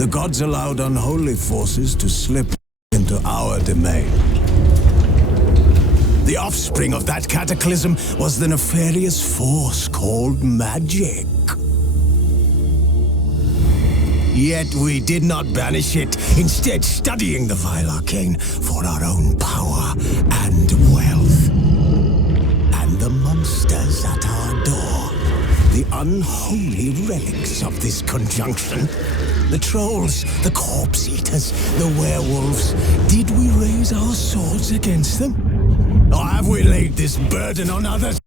the gods allowed unholy forces to slip into our domain. The offspring of that cataclysm was the nefarious force called magic. Yet we did not banish it, instead studying the vile arcane for our own power and wealth. And the monsters at our door, the unholy relics of this conjunction, the trolls, the corpse eaters, the werewolves, did we raise our swords against them? Or have we laid this burden on others?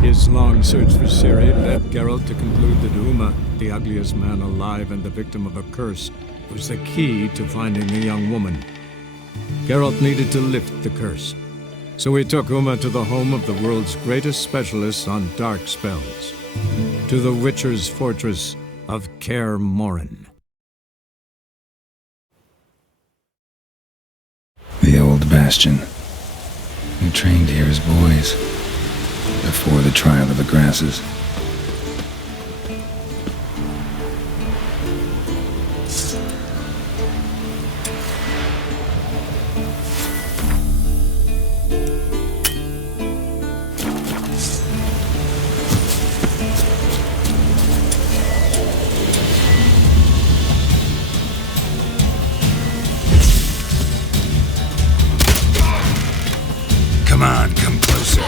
His long search for Ciri led Geralt to conclude that Uma, the ugliest man alive and the victim of a curse, was the key to finding the young woman. Geralt needed to lift the curse, so he took Uma to the home of the world's greatest specialist on dark spells, to the Witcher's fortress of Kaer Morhen. The old bastion. We trained here as boys, before the trial of the grasses. Come on, come closer.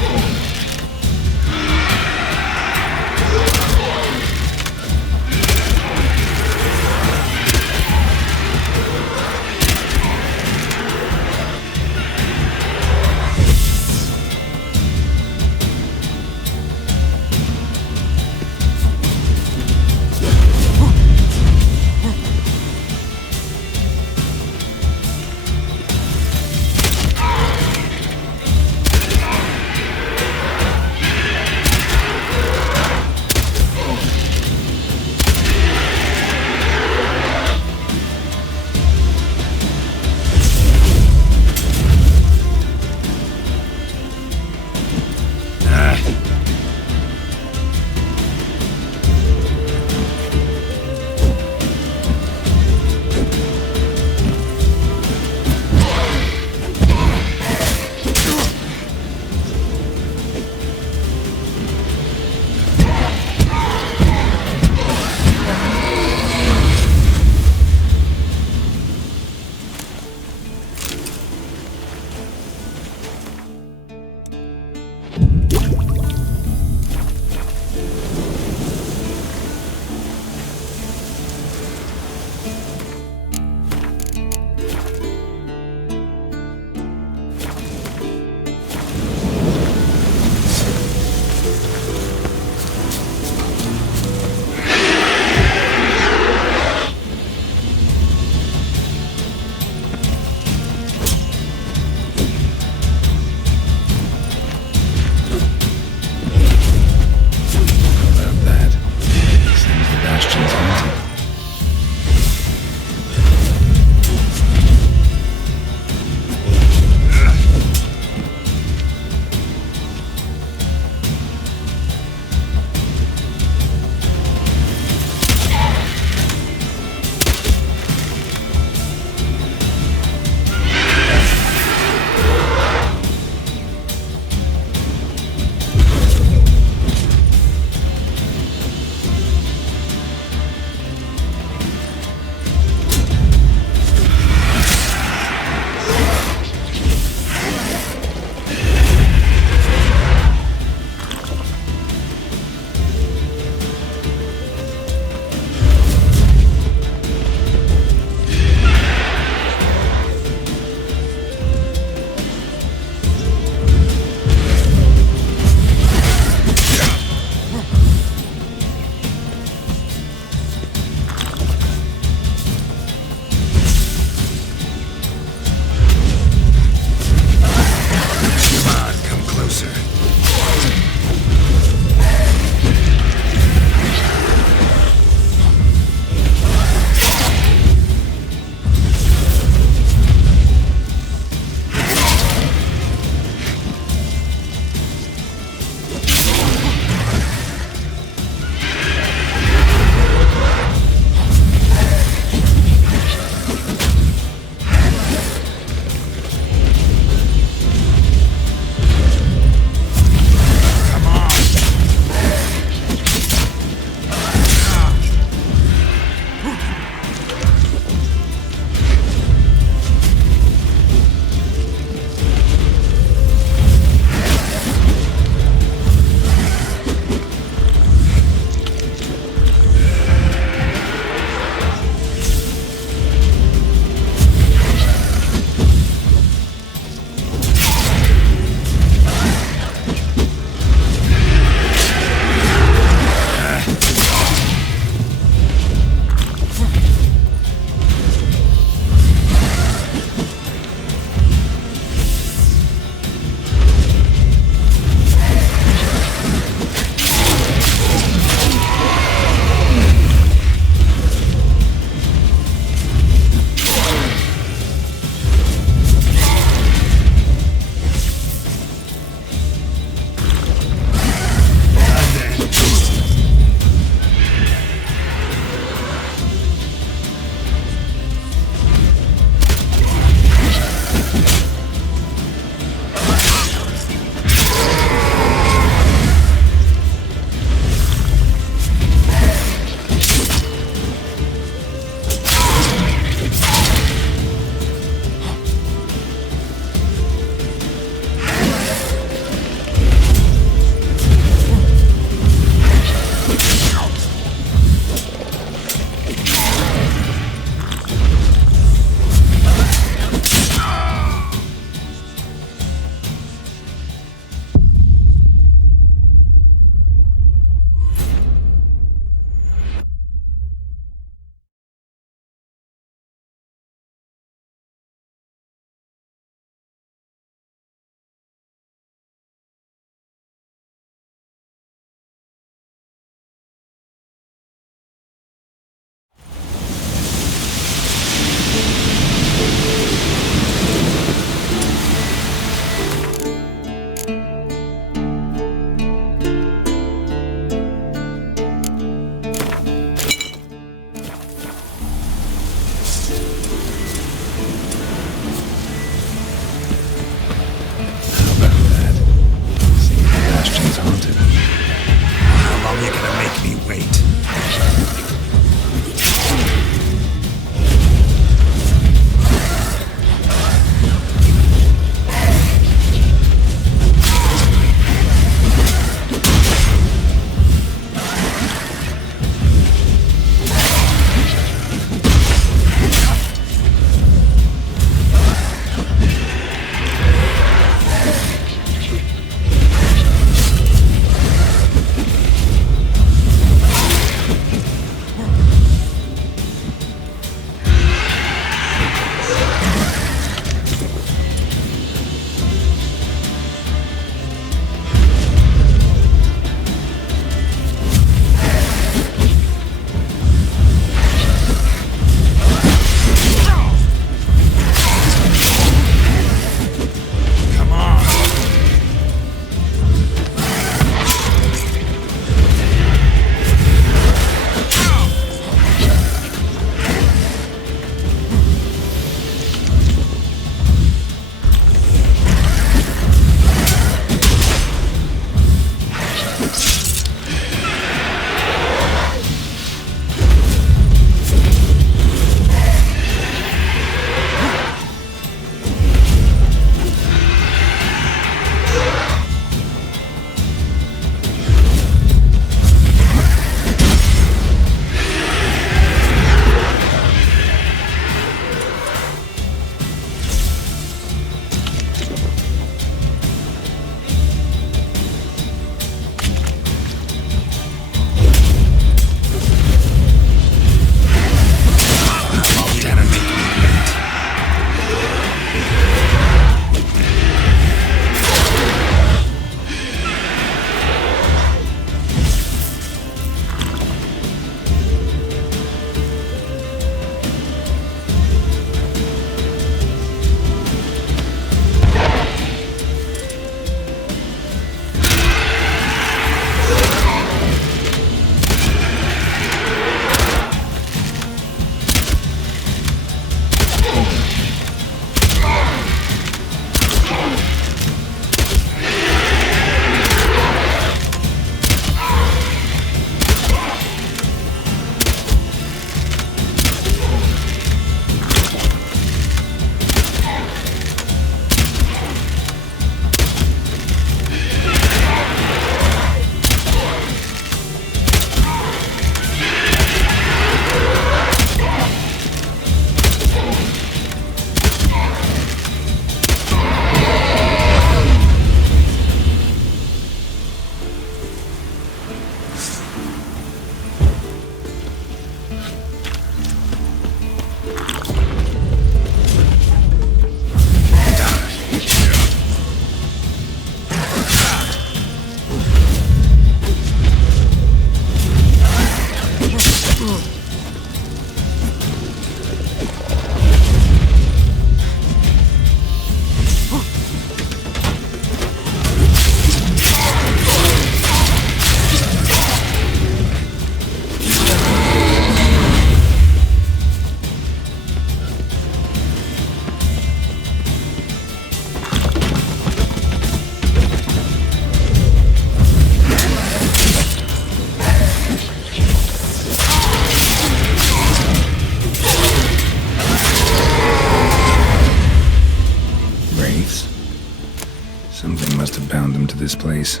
what bound them to this place.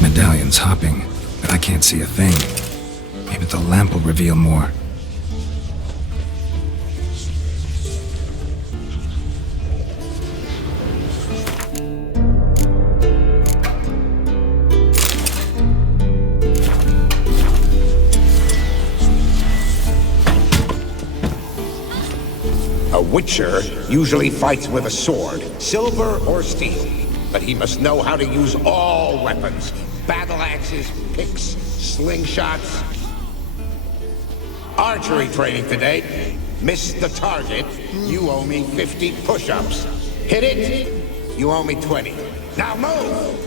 Medallion's hopping, but I can't see a thing. Maybe the lamp will reveal more. A Witcher usually fights with a sword, silver or steel. But he must know how to use all weapons. Battle axes, picks, slingshots. Archery training today. Missed the target, you owe me 50 push-ups. Hit it, you owe me 20. Now move!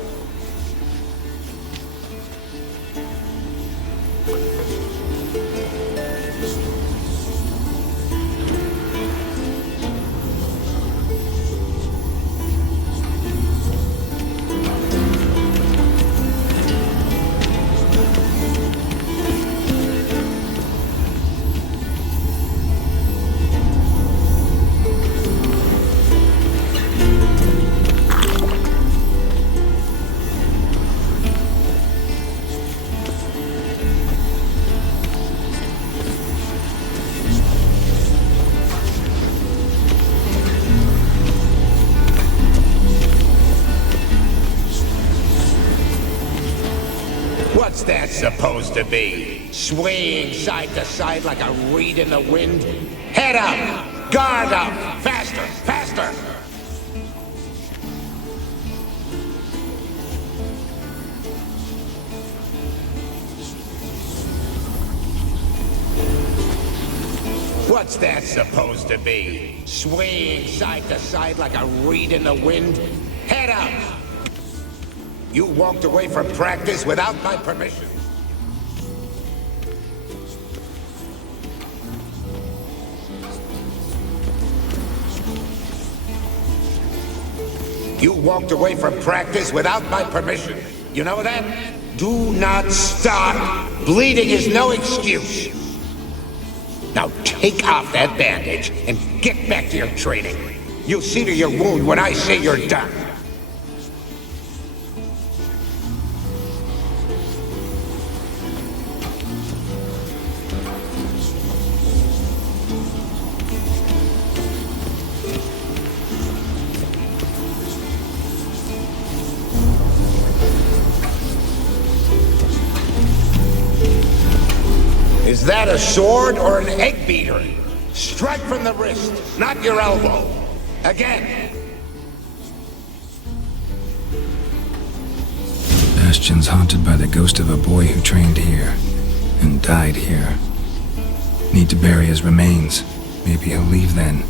What's that supposed to be? Swaying side to side like a reed in the wind? Head up! Guard up! Faster! Faster! What's that supposed to be? Swaying side to side like a reed in the wind? Head up! You walked away from practice without my permission. You walked away from practice without my permission. You know that? Do not stop. Bleeding is no excuse. Now take off that bandage and get back to your training. You'll see to your wound when I say you're done. Is that a sword or an egg beater? Strike from the wrist, not your elbow. Again. Bastion's haunted by the ghost of a boy who trained here and died here. Need to bury his remains. Maybe he'll leave then.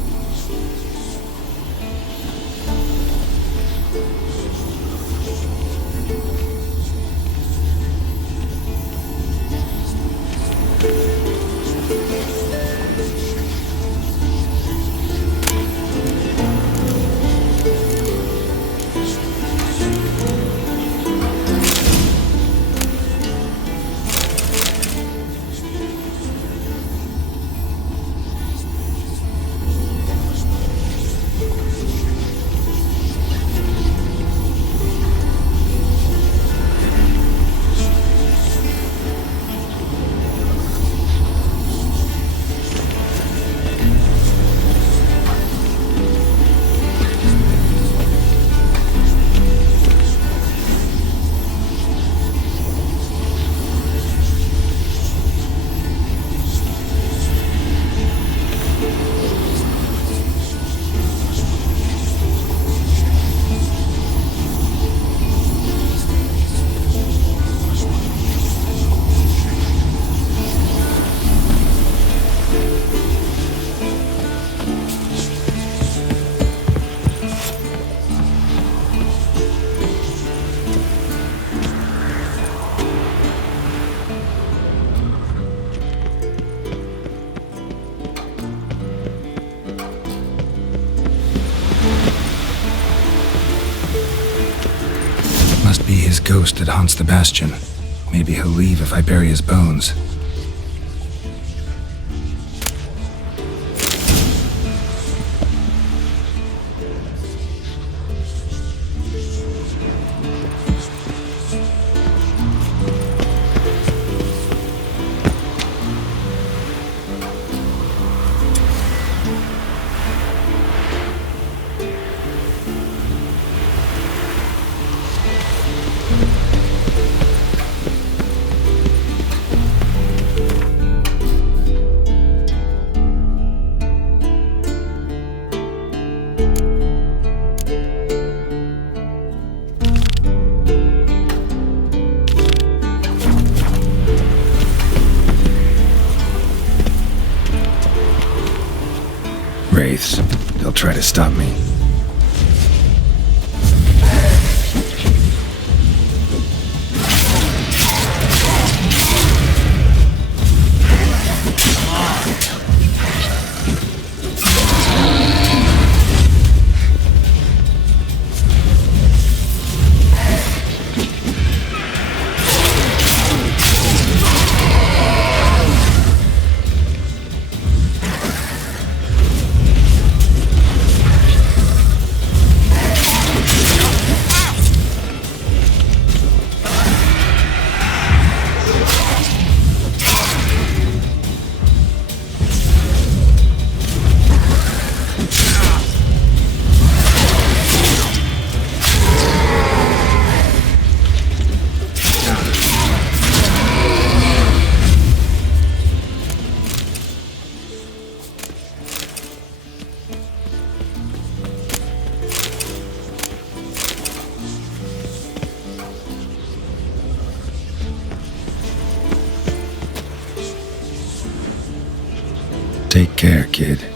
Must be his ghost that haunts the Bastion. Maybe he'll leave if I bury his bones. wraiths. They'll try to stop me. Take care, kid.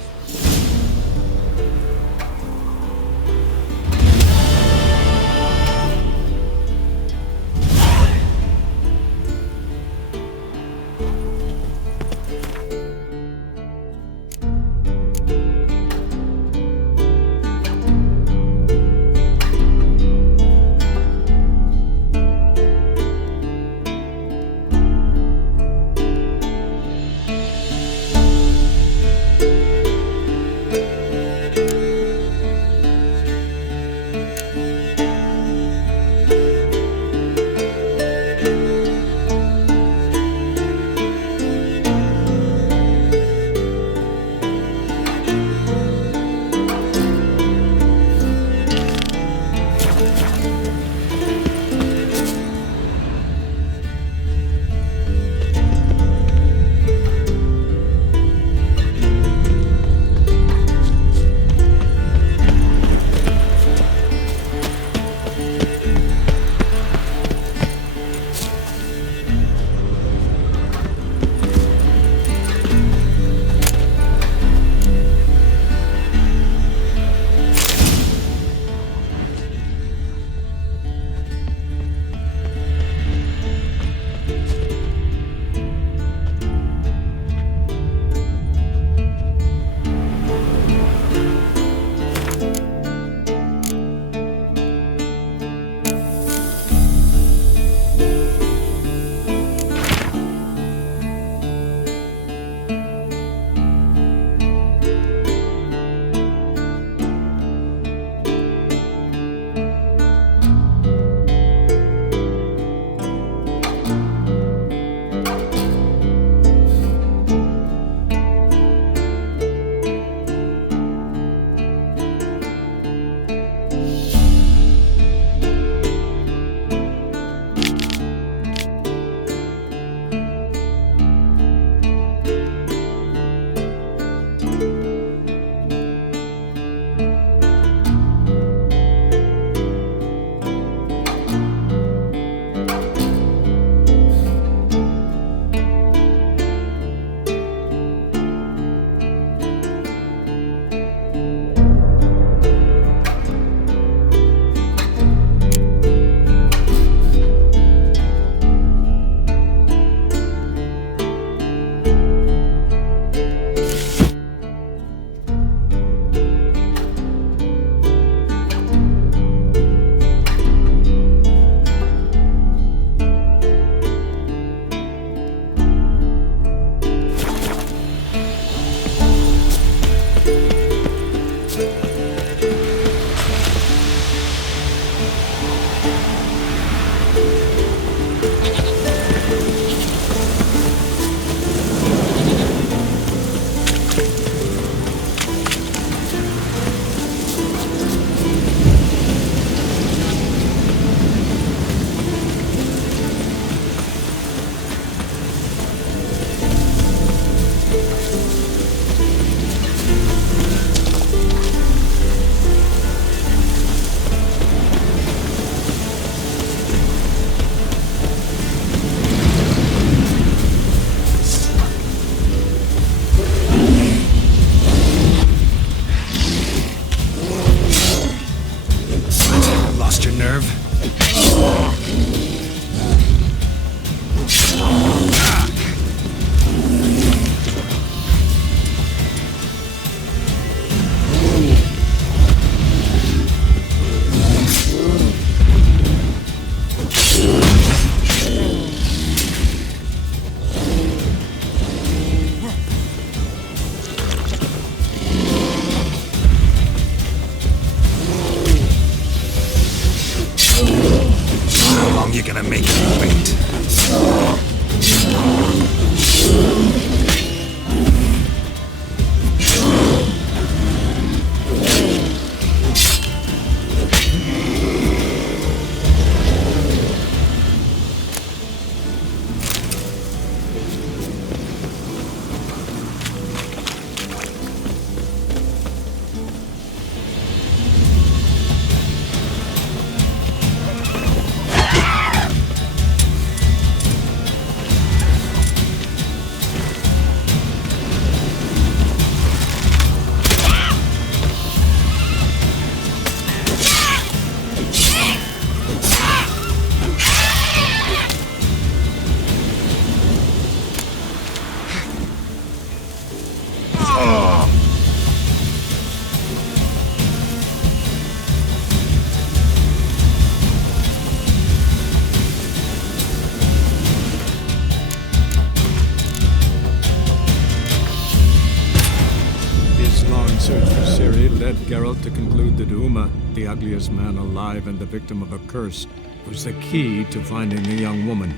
dead Geralt to conclude that Uma, the ugliest man alive and the victim of a curse, was the key to finding the young woman.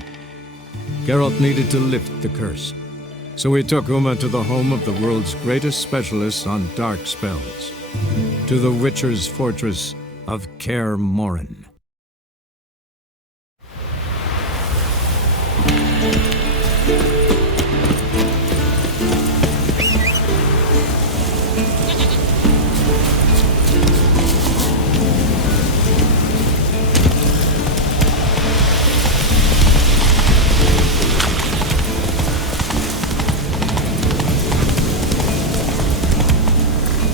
Geralt needed to lift the curse, so he took Uma to the home of the world's greatest specialists on dark spells, to the Witcher's fortress of Kaer Morhen.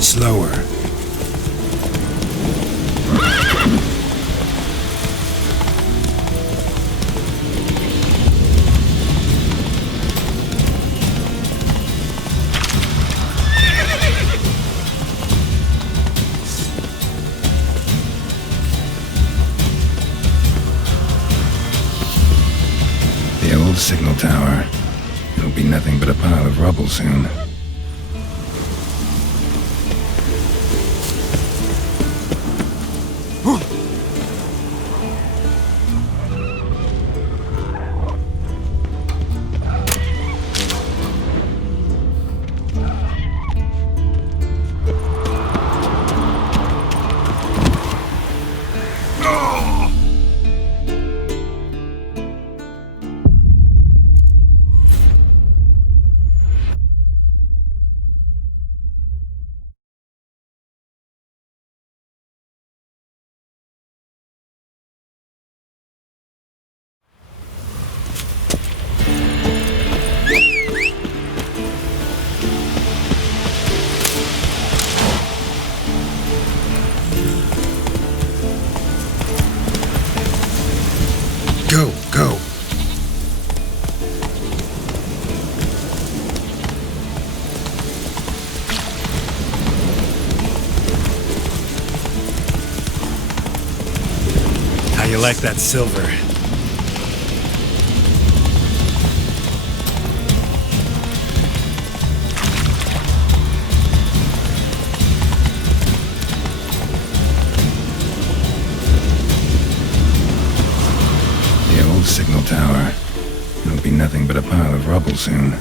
Slower. The old signal tower. It'll be nothing but a pile of rubble soon. Go, go. How you like that silver? Signal tower. It'll be nothing but a pile of rubble soon.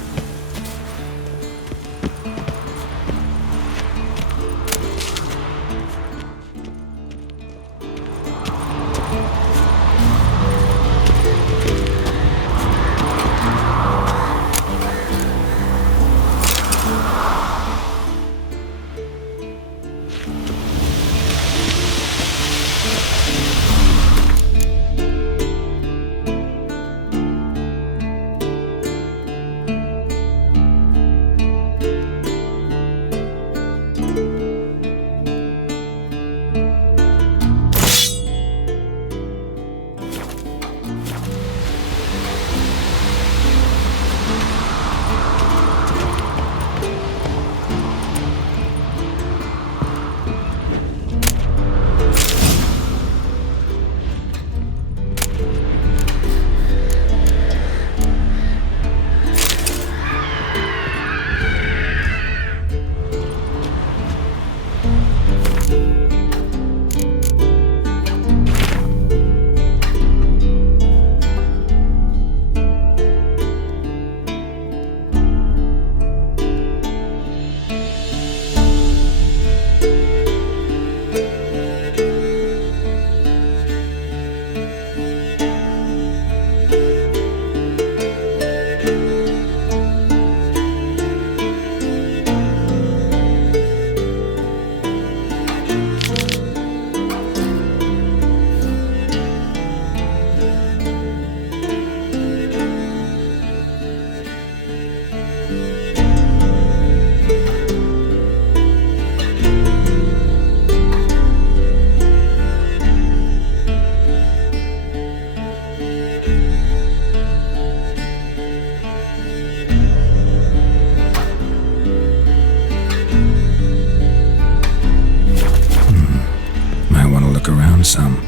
Some.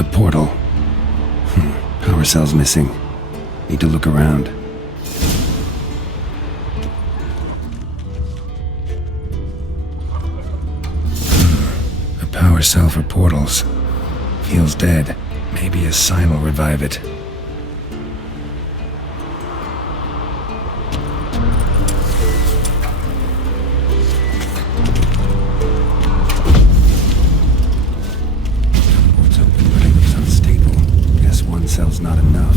A portal. Power cell's missing. Need to look around. A power cell for portals. Feels dead. Maybe a sign will revive it. Port's open, but it looks unstable. Guess one cell's not enough.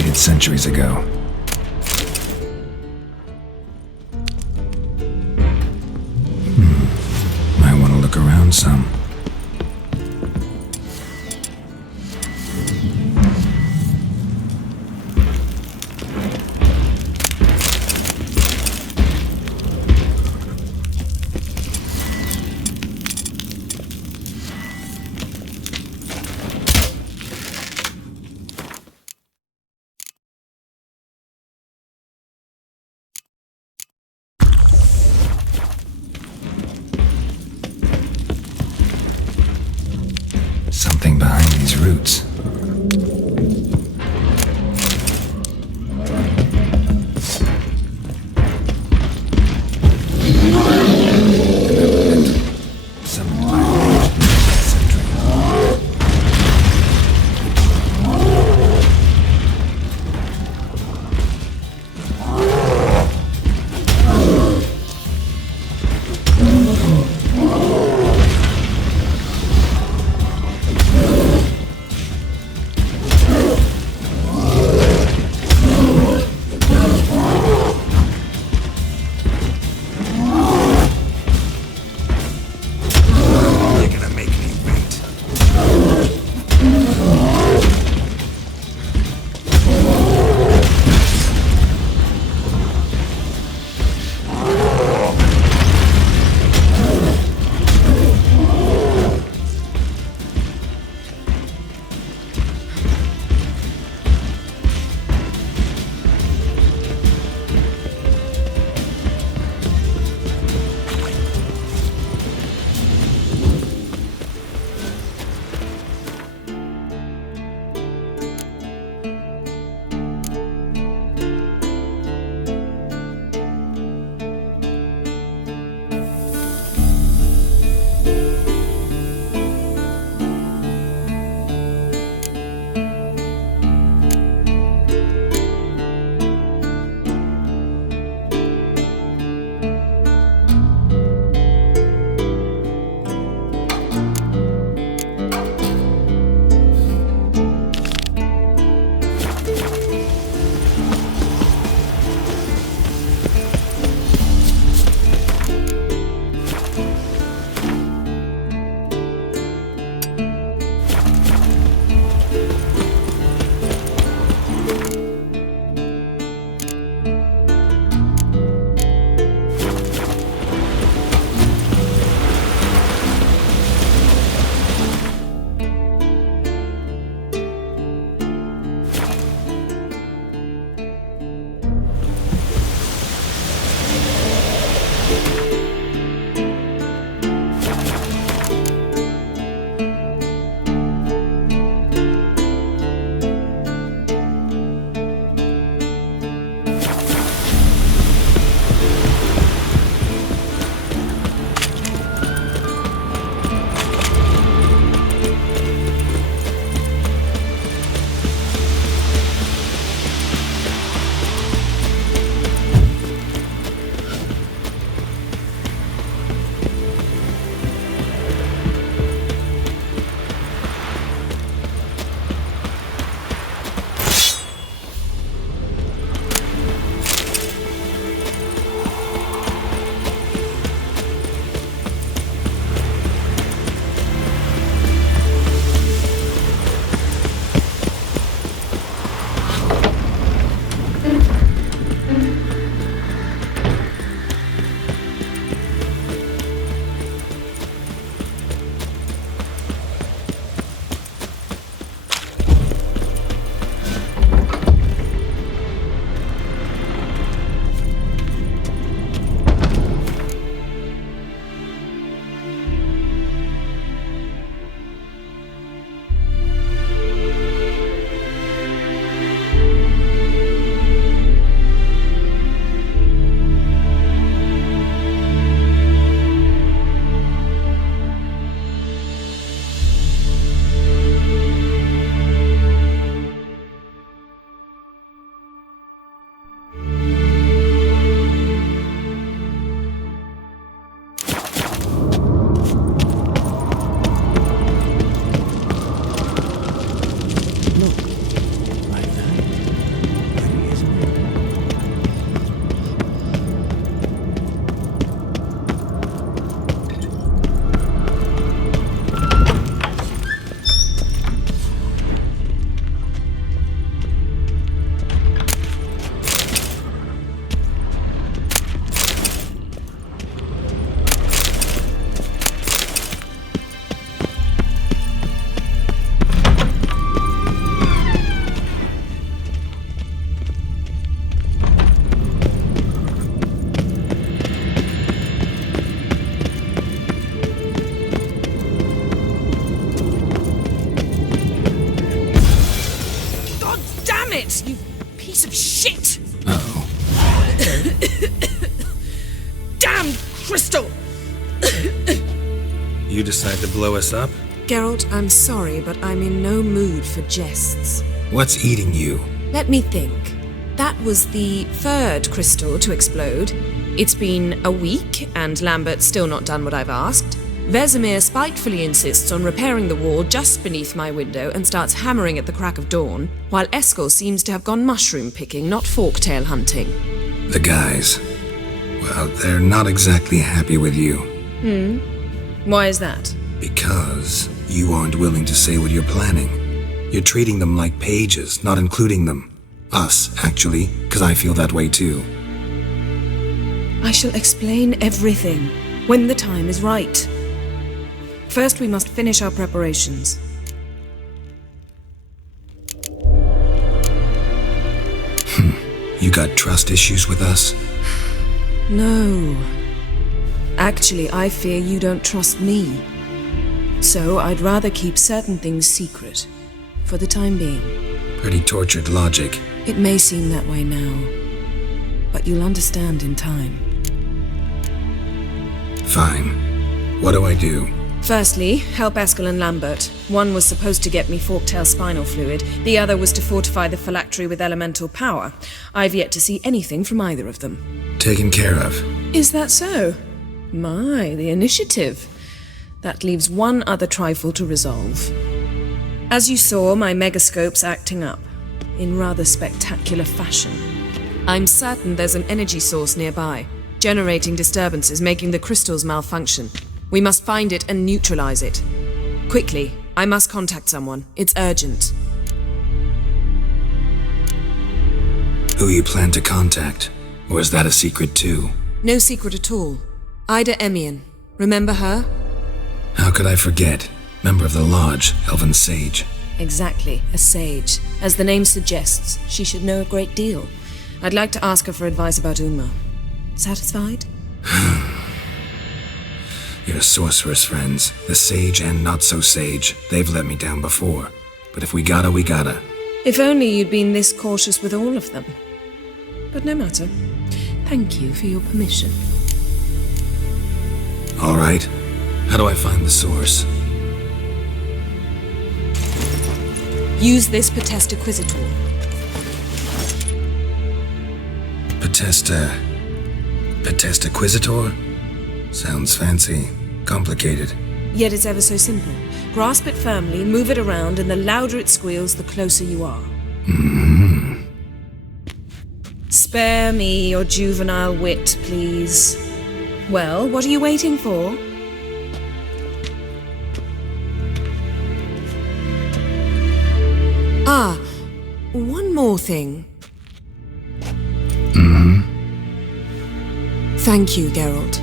defeated centuries ago. Might want to look around some. Something behind these roots. Summoned by a sentry. crystal! You decide to blow us up? Geralt, I'm sorry, but I'm in no mood for jests. What's eating you? Let me think. That was the third crystal to explode. It's been a week, and Lambert's still not done what I've asked. Vesemir spitefully insists on repairing the wall just beneath my window and starts hammering at the crack of dawn, while Eskel seems to have gone mushroom picking, not forktail hunting. The guys. Well, they're not exactly happy with you. Why is that? Because you aren't willing to say what you're planning. You're treating them like pages, not including them. Us, actually, because I feel that way too. I shall explain everything when the time is right. First, we must finish our preparations. You got trust issues with us? No. Actually, I fear you don't trust me. So I'd rather keep certain things secret, for the time being. Pretty tortured logic. It may seem that way now, but you'll understand in time. Fine. What do I do? Firstly, help Eskel and Lambert. One was supposed to get me forktail spinal fluid, the other was to fortify the phylactery with elemental power. I've yet to see anything from either of them. Taken care of. Is that so? My, the initiative. That leaves one other trifle to resolve. As you saw, my megascope's acting up, in rather spectacular fashion. I'm certain there's an energy source nearby, generating disturbances, making the crystals malfunction. We must find it and neutralize it. Quickly, I must contact someone. It's urgent. Who you plan to contact? Or is that a secret too? No secret at all. Ida Emian. Remember her? How could I forget? Member of the Lodge, Elven Sage. Exactly, a sage. As the name suggests, she should know a great deal. I'd like to ask her for advice about Uma. Satisfied? Your sorceress friends, the sage and not-so-sage, they've let me down before. But if we gotta, we gotta. If only you'd been this cautious with all of them. But no matter. Thank you for your permission. All right. How do I find the source? Use this Potestaquisitor. Potestaquisitor? Sounds fancy. Complicated. Yet it's ever so simple. Grasp it firmly, move it around, and the louder it squeals, the closer you are. Spare me your juvenile wit, please. Well, what are you waiting for? Ah, one more thing. Thank you, Geralt.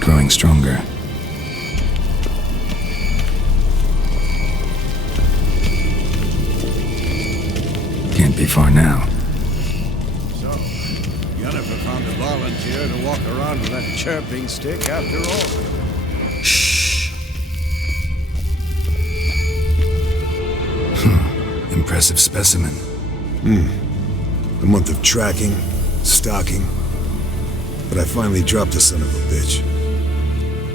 Growing stronger. Can't be far now. So, Yennefer found a volunteer to walk around with that chirping stick after all. Shh. Impressive specimen. A month of tracking, Stalking. But I finally dropped the son of a bitch.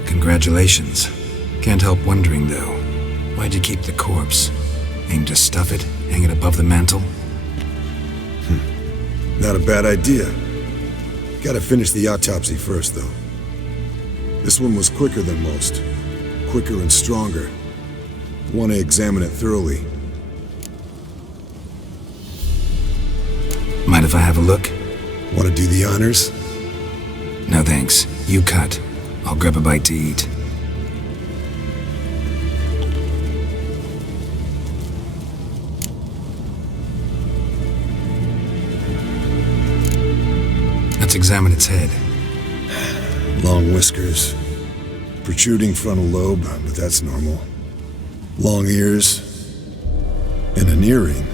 Congratulations. Can't help wondering, though. Why'd you keep the corpse? Aim to stuff it? Hang it above the mantle? Not a bad idea. Gotta finish the autopsy first, though. This one was quicker than most. Quicker and stronger. Want to examine it thoroughly. Mind if I have a look? Want to do the honors? No thanks. You cut. I'll grab a bite to eat. Let's examine its head. Long whiskers. Protruding frontal lobe, but that's normal. Long ears. And an earring.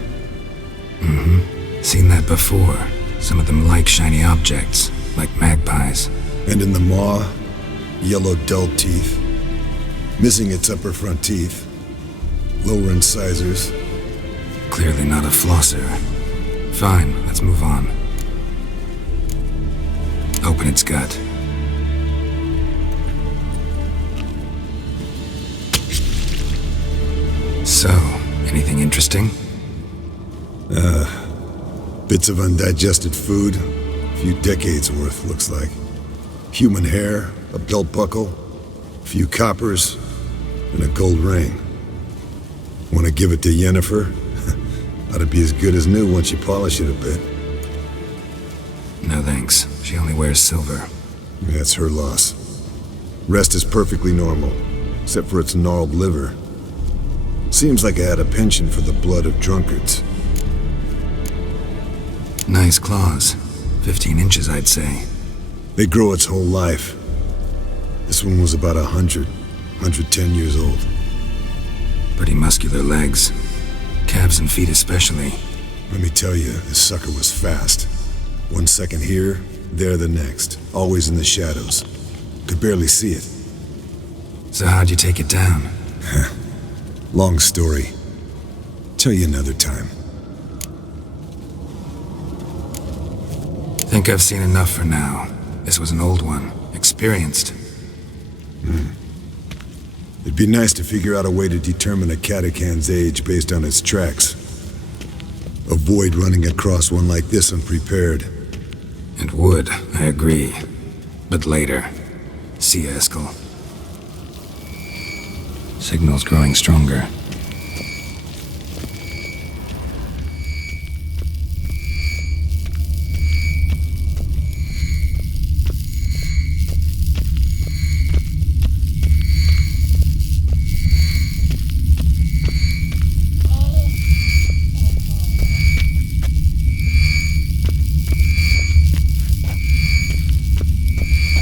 Seen that before. Some of them like shiny objects, like magpies. And in the maw, yellow dull teeth. Missing its upper front teeth. Lower incisors. Clearly not a flosser. Fine, let's move on. Open its gut. So, anything interesting? Bits of undigested food. A few decades worth, looks like. Human hair, a belt buckle, a few coppers, and a gold ring. Want to give it to Yennefer? Ought to be as good as new once you polish it a bit. No thanks. She only wears silver. That's her loss. Rest is perfectly normal, except for its gnarled liver. Seems like I had a penchant for the blood of drunkards. Nice claws. 15 inches, I'd say. They grow its whole life. This one was about 110 years old. Pretty muscular legs. Calves and feet especially. Let me tell you, this sucker was fast. 1 second here, there the next. Always in the shadows. Could barely see it. So how'd you take it down? Long story. Tell you another time. Think I've seen enough for now. This was an old one. Experienced. It'd be nice to figure out a way to determine a catacan's age based on its tracks. Avoid running across one like this unprepared. It would, I agree. But later. See ya, Eskel. Signal's growing stronger.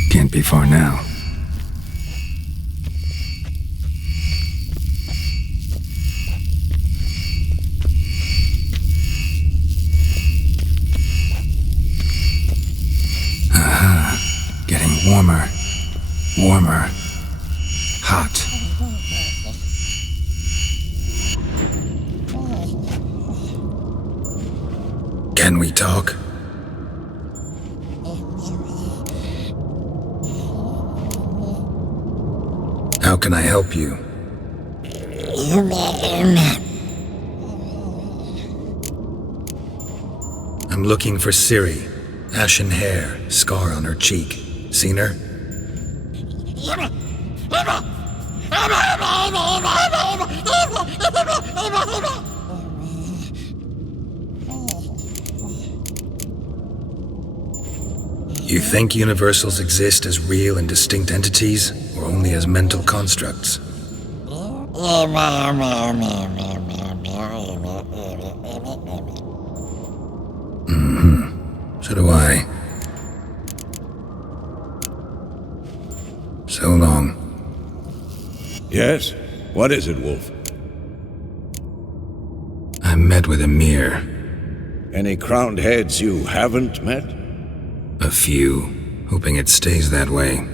Can't be far now. Aha. Getting warmer. Warmer. Hot. Can we talk? How can I help you? I'm looking for Ciri. Ashen hair, scar on her cheek. Seen her? You think universals exist as real and distinct entities, or only as mental constructs? So do I. So long. Yes? What is it, Wolf? I met with Emir. Any crowned heads you haven't met? A few, hoping it stays that way.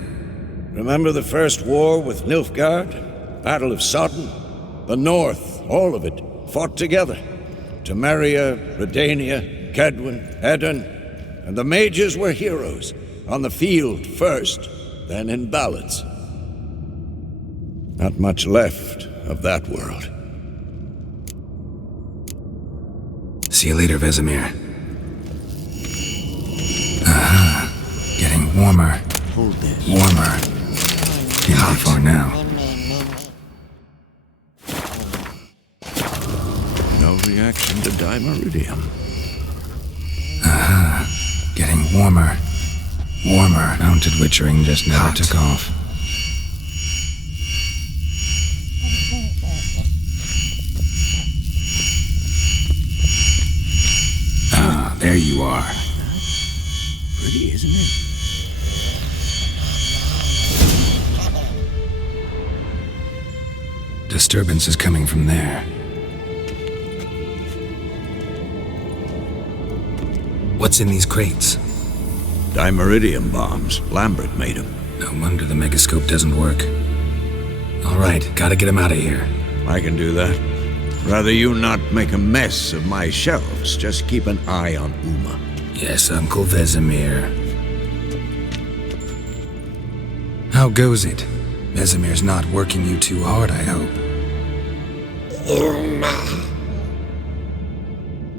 Remember the first war with Nilfgaard? Battle of Sodden? The North, all of it, fought together. Temeria, Redania, Kedwen, Edirn. and the mages were heroes. On the field first, then in ballads. Not much left of that world. See you later, Vesemir. Aha. Getting warmer. Warmer. How far now? No reaction to dimeridium. Aha. Getting warmer. Warmer. Mounted witchering just never took off. Ah, there you are. Pretty, isn't it? Disturbance is coming from there. What's in these crates? Dimeridium bombs. Lambert made them. No wonder the megascope doesn't work. All right, gotta get him out of here. I can do that. Rather you not make a mess of my shelves. Just keep an eye on Uma. Yes, Uncle Vesemir. How goes it? Vesemir's not working you too hard, I hope. Uma.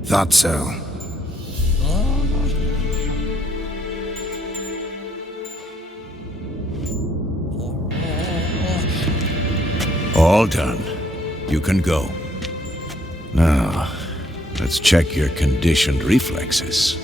Thought so. All done. You can go. Now, let's check your conditioned reflexes.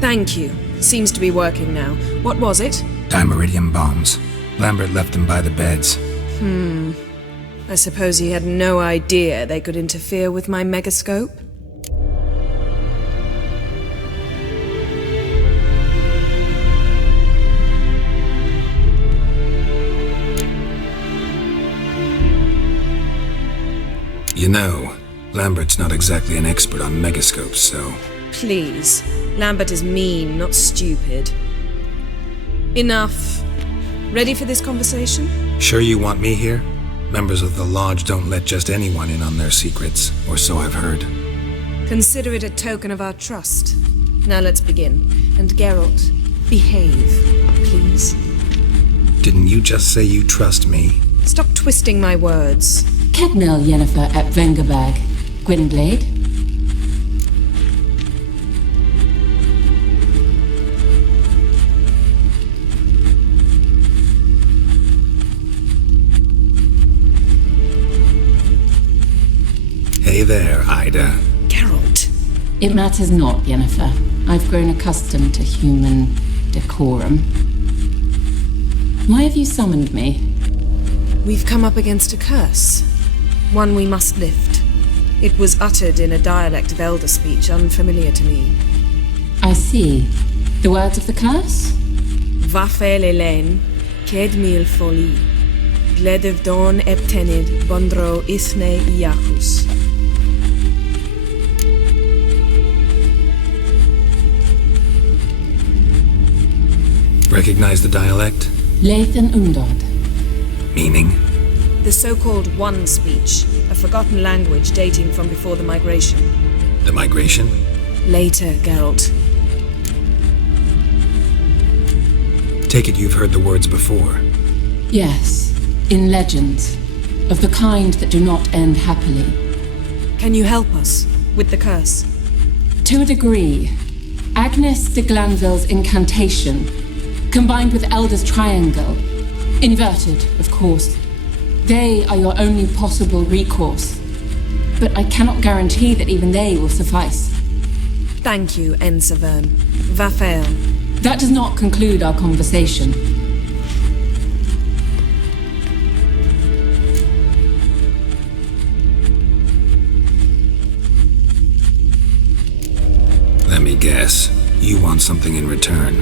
Thank you. Seems to be working now. What was it? Dimeridium bombs. Lambert left them by the beds. I suppose he had no idea they could interfere with my megascope? You know, Lambert's not exactly an expert on megascopes, so... Please. Lambert is mean, not stupid. Enough. Ready for this conversation? Sure you want me here? Members of the Lodge don't let just anyone in on their secrets, or so I've heard. Consider it a token of our trust. Now let's begin. And Geralt, behave, please. Didn't you just say you trust me? Stop twisting my words. Kednel Yennefer at Vengerberg. Gwynblade? Hey there, Ida. Geralt. It matters not, Yennefer. I've grown accustomed to human decorum. Why have you summoned me? We've come up against a curse. One we must lift. It was uttered in a dialect of Elder speech unfamiliar to me. I see. The words of the curse? Vafel Elaine, Ked mil foli, Gledev don eptenid bondro ithne iacus. Recognize the dialect? Lathan Undod. Meaning? The so-called One speech, a forgotten language dating from before the migration. The migration? Later, Geralt. Take it you've heard the words before. Yes, in legends. Of the kind that do not end happily. Can you help us with the curse? To a degree. Agnes de Glanville's incantation, combined with Elder's triangle, inverted, of course. They are your only possible recourse. But I cannot guarantee that even they will suffice. Thank you, Ensavern. Vafael. That does not conclude our conversation. Let me guess. You want something in return.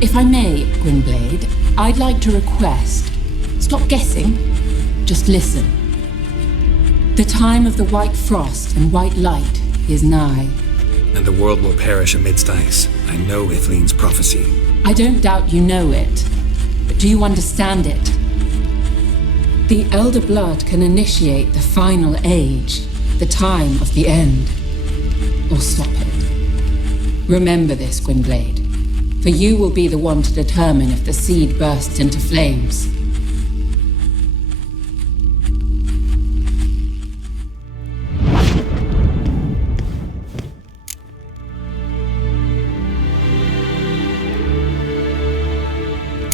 If I may, Gwynblade, I'd like to request. Stop guessing. Just listen. The time of the white frost and white light is nigh. And the world will perish amidst ice. I know Ithleen's prophecy. I don't doubt you know it, but do you understand it? The Elder Blood can initiate the final age, the time of the end, or stop it. Remember this, Gwynblade, for you will be the one to determine if the seed bursts into flames.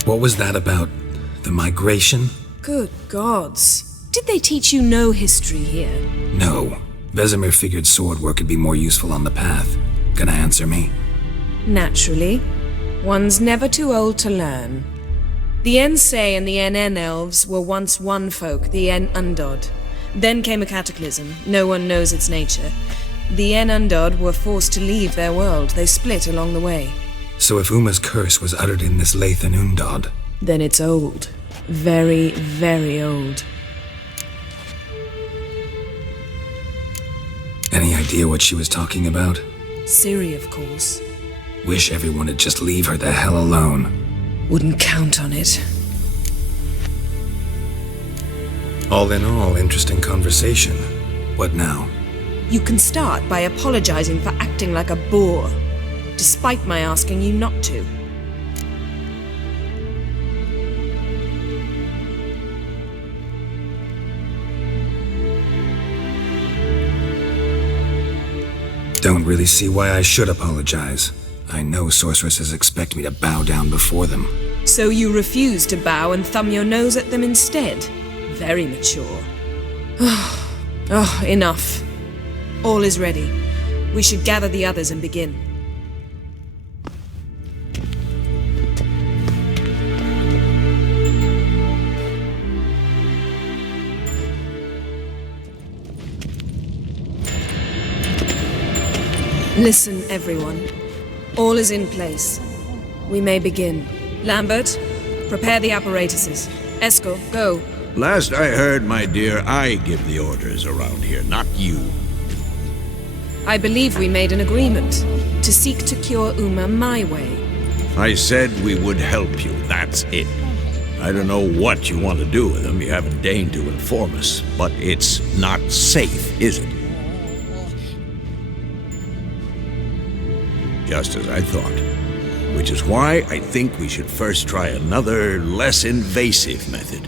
What was that about? The migration? Good gods. Did they teach you no history here? No. Vesemir figured sword work could be more useful on the path. Gonna answer me? Naturally. One's never too old to learn. The Ensei and the NN elves were once one folk, the En Undod. Then came a cataclysm. No one knows its nature. The En Undod were forced to leave their world. They split along the way. So if Uma's curse was uttered in this Lathan Undod, then it's old. Very, very old. Any idea what she was talking about? Ciri, of course. Wish everyone would just leave her the hell alone. Wouldn't count on it. All in all, interesting conversation. What now? You can start by apologizing for acting like a boor, despite my asking you not to. Don't really see why I should apologize. I know sorceresses expect me to bow down before them. So you refuse to bow and thumb your nose at them instead? Very mature. Oh, enough. All is ready. We should gather the others and begin. Listen, everyone. All is in place. We may begin. Lambert, prepare the apparatuses. Eskel, go. Last I heard, my dear, I give the orders around here, not you. I believe we made an agreement to seek to cure Uma my way. I said we would help you, that's it. I don't know what you want to do with them, you haven't deigned to inform us, but it's not safe, is it? Just as I thought. Which is why I think we should first try another, less invasive method.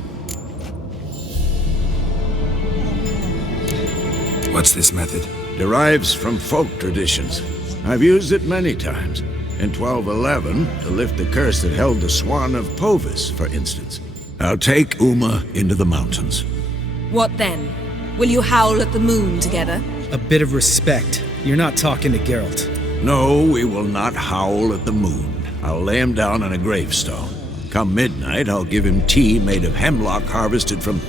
What's this method? Derives from folk traditions. I've used it many times. In 1211, to lift the curse that held the Swan of Povis, for instance. I'll take Uma into the mountains. What then? Will you howl at the moon together? A bit of respect. You're not talking to Geralt. No, we will not howl at the moon. I'll lay him down on a gravestone. Come midnight, I'll give him tea made of hemlock harvested from...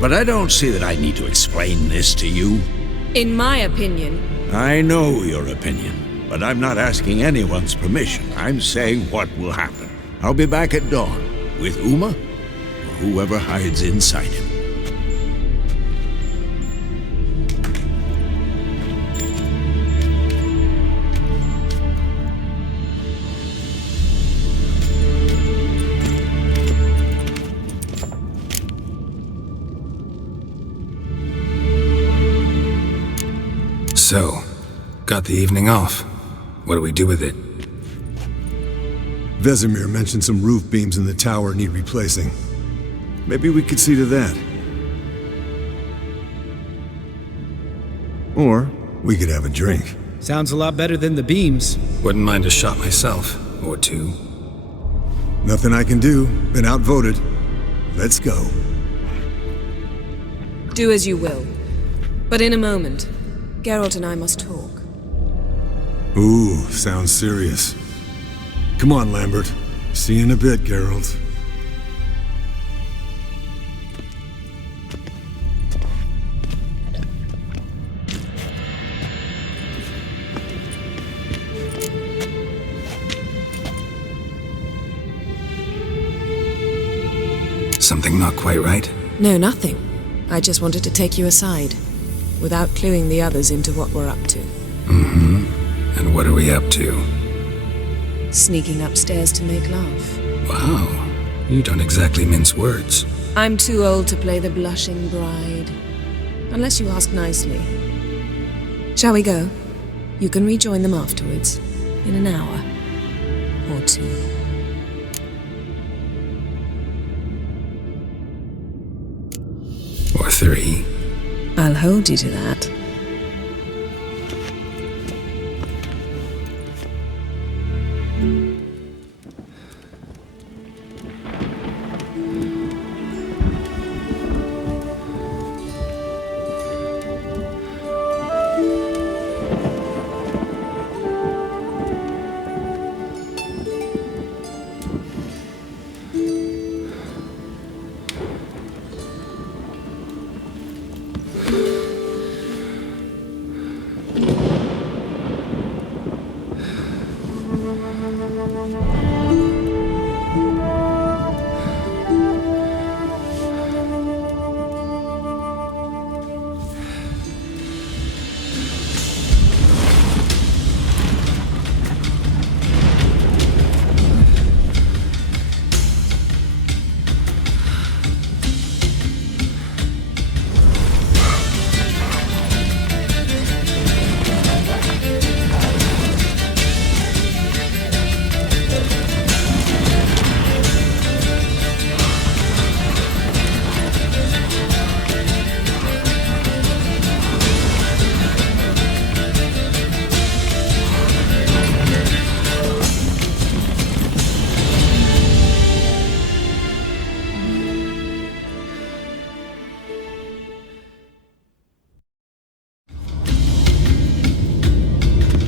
But I don't see that I need to explain this to you. In my opinion... I know your opinion, but I'm not asking anyone's permission. I'm saying what will happen. I'll be back at dawn, with Uma, or whoever hides inside him. So, got the evening off. What do we do with it? Vesemir mentioned some roof beams in the tower need replacing. Maybe we could see to that. Or we could have a drink. Sounds a lot better than the beams. Wouldn't mind a shot myself, or two. Nothing I can do. Been outvoted. Let's go. Do as you will. But in a moment, Geralt and I must talk. Ooh, sounds serious. Come on, Lambert. See you in a bit, Geralt. Something not quite right? No, nothing. I just wanted to take you aside, without cluing the others into what we're up to. Mm-hmm. And what are we up to? Sneaking upstairs to make love. Wow. You don't exactly mince words. I'm too old to play the blushing bride. Unless you ask nicely. Shall we go? You can rejoin them afterwards. In an hour. Or two. Or 3. I'll hold you to that.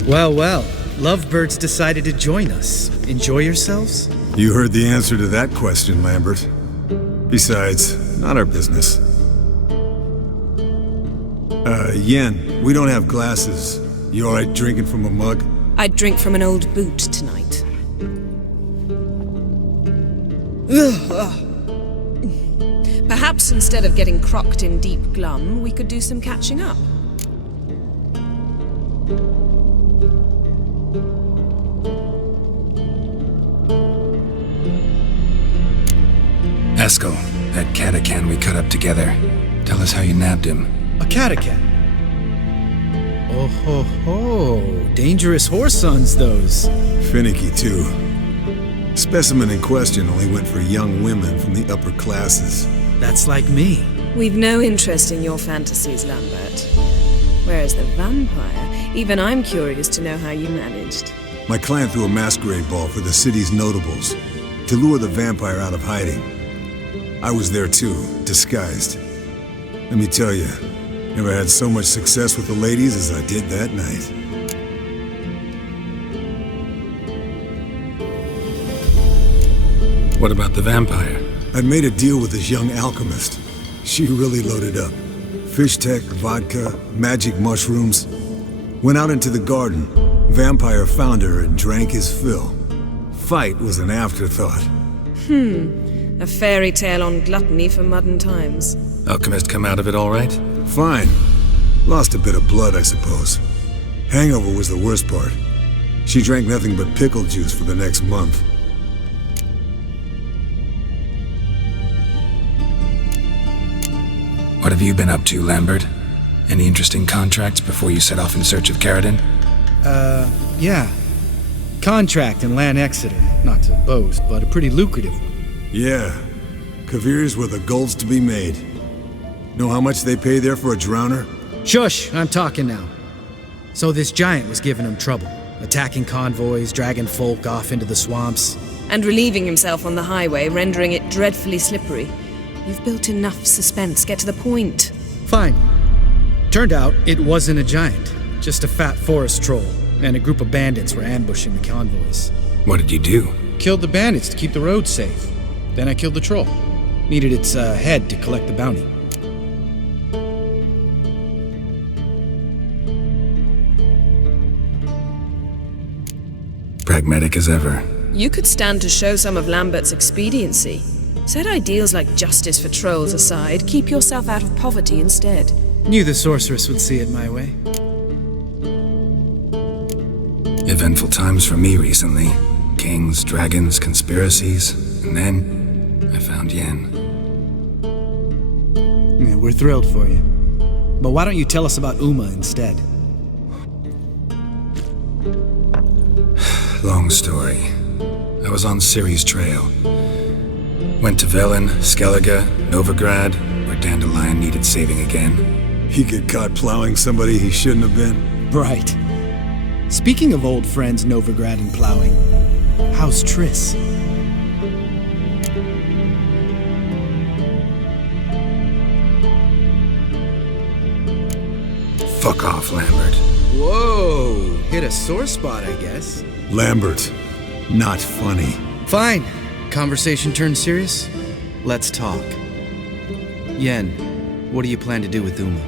Well, lovebirds decided to join us. Enjoy yourselves? You heard the answer to that question, Lambert. Besides, not our business. Yen, we don't have glasses. You alright drinking from a mug? I'd drink from an old boot tonight. Perhaps instead of getting crocked in deep glum, we could do some catching up. Eskel, that Catacan we cut up together. Tell us how you nabbed him. A Catacan? Oh ho ho, dangerous horse sons those. Finicky, too. Specimen in question only went for young women from the upper classes. That's like me. We've no interest in your fantasies, Lambert. Whereas the vampire, even I'm curious to know how you managed. My client threw a masquerade ball for the city's notables to lure the vampire out of hiding. I was there too, disguised. Let me tell you, never had so much success with the ladies as I did that night. What about the vampire? I'd made a deal with this young alchemist. She really loaded up. Fish tech, vodka, magic mushrooms. Went out into the garden. Vampire found her and drank his fill. Fight was an afterthought. A fairy tale on gluttony for modern times. Alchemist come out of it all right? Fine. Lost a bit of blood, I suppose. Hangover was the worst part. She drank nothing but pickle juice for the next month. What have you been up to, Lambert? Any interesting contracts before you set off in search of Caradon? Yeah. Contract in Lan Exeter. Not to boast, but a pretty lucrative one. Yeah. Kavir's were the gold's to be made. Know how much they pay there for a drowner? Shush, I'm talking now. So this giant was giving him trouble. Attacking convoys, dragging folk off into the swamps. And relieving himself on the highway, rendering it dreadfully slippery. You've built enough suspense. Get to the point. Fine. Turned out it wasn't a giant, just a fat forest troll. and a group of bandits were ambushing the convoys. What did you do? Killed the bandits to keep the roads safe. Then I killed the troll. Needed its head to collect the bounty. Pragmatic as ever. You could stand to show some of Lambert's expediency. Set ideals like justice for trolls aside, keep yourself out of poverty instead. Knew the sorceress would see it my way. Eventful times for me recently. Kings, dragons, conspiracies, and then I found Yen. Yeah, we're thrilled for you. But why don't you tell us about Uma instead? Long story. I was on Ciri's trail. Went to Velen, Skellige, Novigrad, where Dandelion needed saving again. He get caught plowing somebody he shouldn't have been. Right. Speaking of old friends Novigrad and plowing, how's Triss? Fuck off, Lambert. Whoa, hit a sore spot, I guess. Lambert, not funny. Fine. Conversation turned serious? Let's talk. Yen, what do you plan to do with Uma?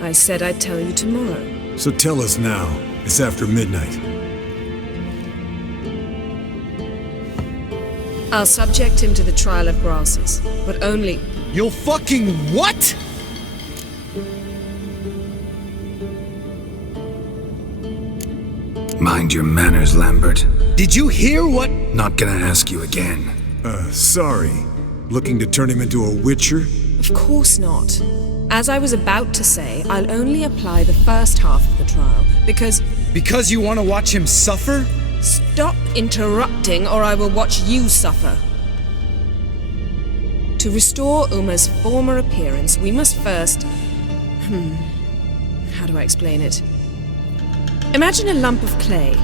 I said I'd tell you tomorrow. So tell us now. It's after midnight. I'll subject him to the trial of grasses, but only... You'll fucking what? Mind your manners, Lambert. Did you hear what? Not gonna ask you again. Sorry. Looking to turn him into a witcher? Of course not. As I was about to say, I'll only apply the first half of the trial, because... Because you want to watch him suffer? Stop interrupting, or I will watch you suffer. To restore Uma's former appearance, we must first... How do I explain it? Imagine a lump of clay.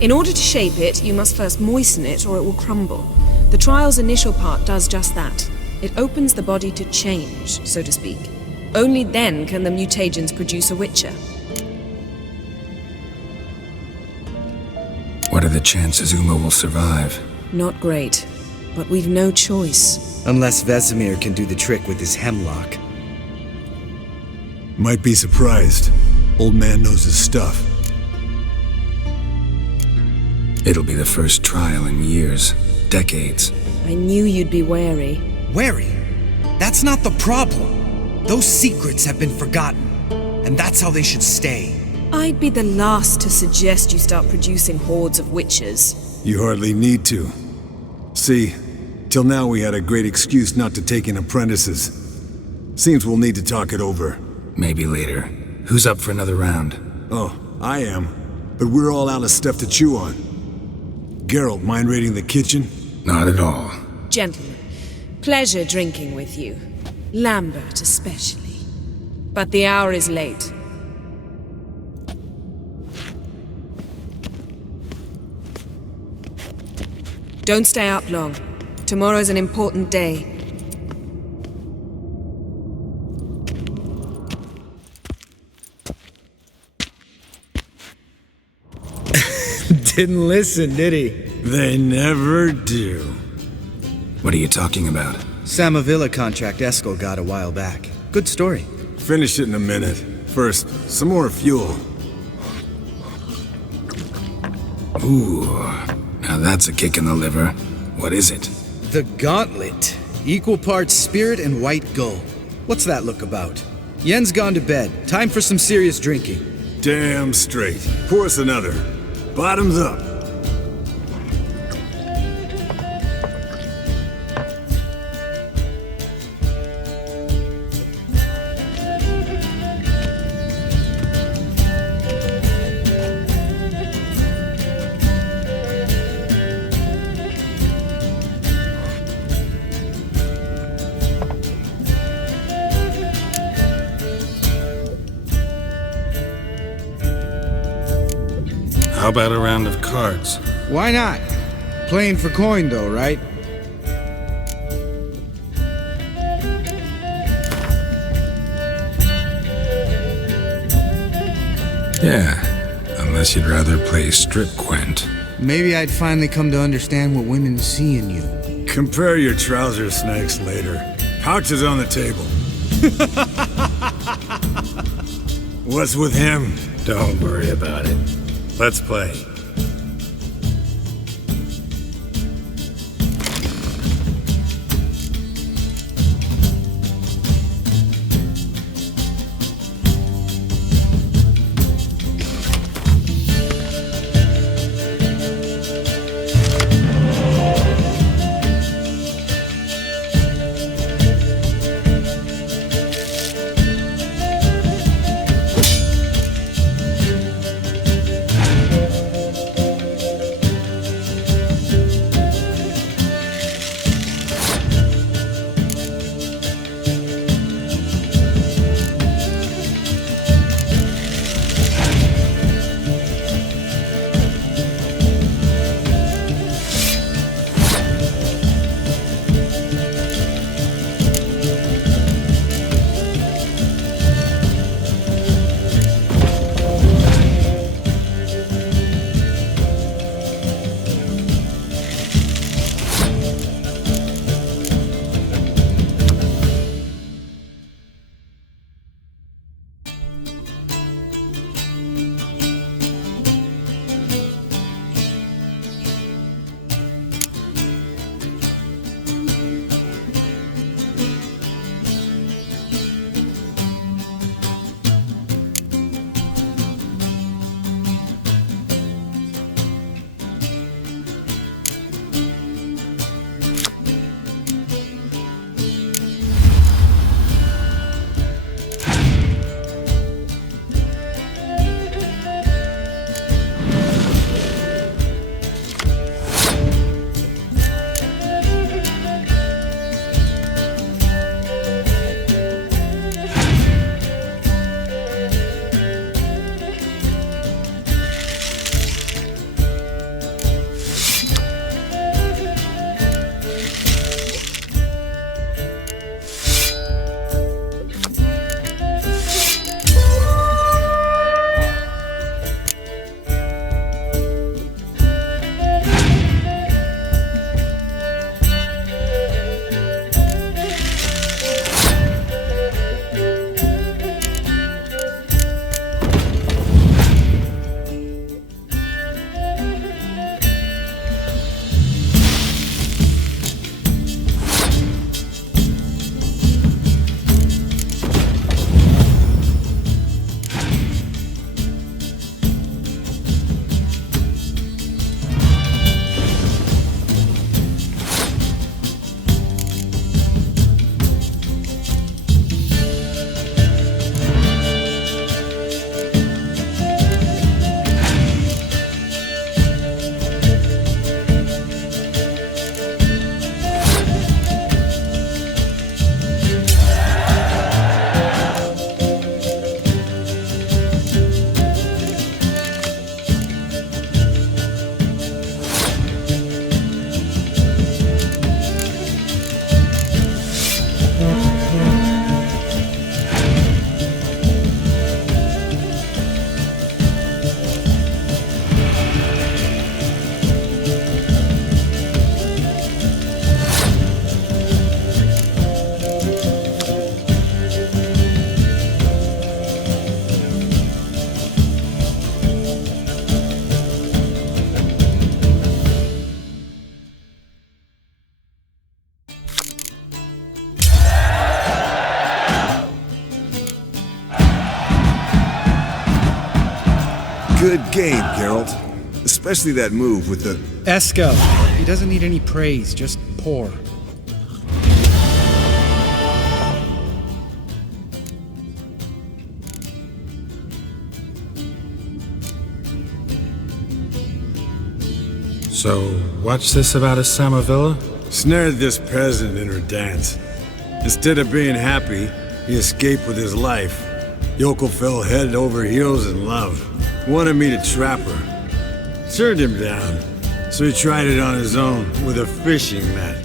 In order to shape it, you must first moisten it, or it will crumble. The trial's initial part does just that. It opens the body to change, so to speak. Only then can the mutagens produce a witcher. What are the chances Uma will survive? Not great, but we've no choice. Unless Vesemir can do the trick with his hemlock. Might be surprised. Old man knows his stuff. It'll be the first trial in years, decades. I knew you'd be wary. Wary? That's not the problem. Those secrets have been forgotten, and that's how they should stay. I'd be the last to suggest you start producing hordes of witches. You hardly need to. See, till now we had a great excuse not to take in apprentices. Seems we'll need to talk it over. Maybe later. Who's up for another round? Oh, I am. But we're all out of stuff to chew on. Geralt, mind raiding the kitchen? Not at all. Gentlemen, pleasure drinking with you. Lambert especially. But the hour is late. Don't stay up long. Tomorrow's an important day. Didn't listen, did he? They never do. What are you talking about? Samavilla contract Eskel got a while back. Good story. Finish it in a minute. First, some more fuel. Ooh, now that's a kick in the liver. What is it? The Gauntlet. Equal parts spirit and white gull. What's that look about? Yen's gone to bed. Time for some serious drinking. Damn straight. Pour us another. Bottoms up. How about a round of cards? Why not? Playing for coin though, right? Yeah, unless Unless you'd rather play strip Quint. Maybe I'd finally come to understand what women see in you. Compare your trouser snakes later. Pouch is on the table. What's with him? Don't worry about it. Let's play. Good game, Geralt. Especially that move with the... Esco. He doesn't need any praise, just pour. So, what's this about a Samavilla? Snared this peasant in her dance. Instead of being happy, he escaped with his life. Yoko fell head over heels in love. Wanted me to trap her. Turned him down, so he tried it on his own with a fishing net.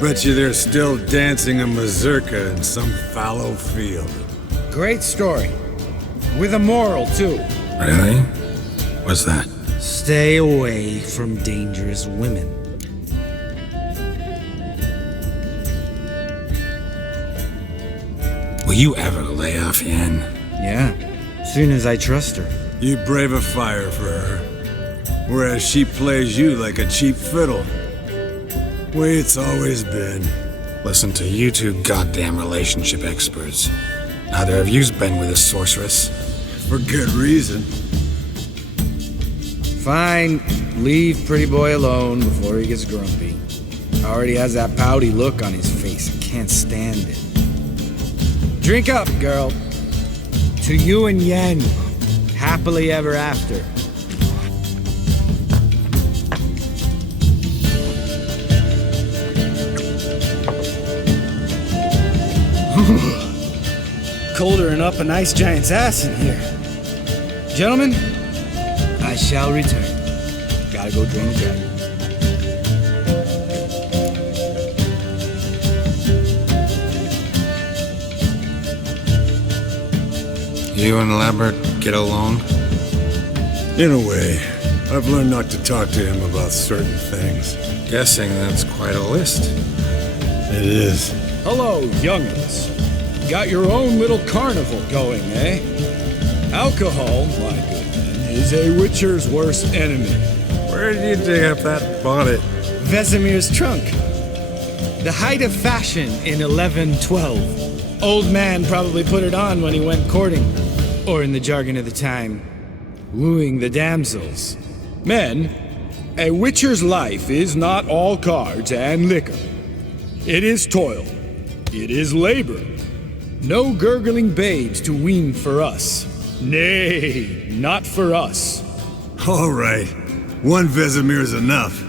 Bet you they're still dancing a mazurka in some fallow field. Great story. With a moral, too. Really? What's that? Stay away from dangerous women. Will you ever lay off Yen? Yeah, soon as I trust her. You brave a fire for her, whereas she plays you like a cheap fiddle. Way it's always been. Listen to you two goddamn relationship experts. Neither of you's been with a sorceress. For good reason. Fine, leave pretty boy alone before he gets grumpy. Already has that pouty look on his face. I can't stand it. Drink up, girl. To you and Yen. Happily ever after. Colder and up an ice giant's ass in here. Gentlemen, I shall return. Gotta go drain the dragon. You and Lambert get along? In a way. I've learned not to talk to him about certain things. Guessing that's quite a list. It is. Hello, youngins. Got your own little carnival going, eh? Alcohol, my good man, is a witcher's worst enemy. Where did you dig up that bonnet? Vesemir's trunk. The height of fashion in 1112. Old man probably put it on when he went courting. Or in the jargon of the time, wooing the damsels. Men, a witcher's life is not all cards and liquor. It is toil. It is labor. No gurgling babes to wean for us. Nay, not for us. All right. One Vesemir's enough.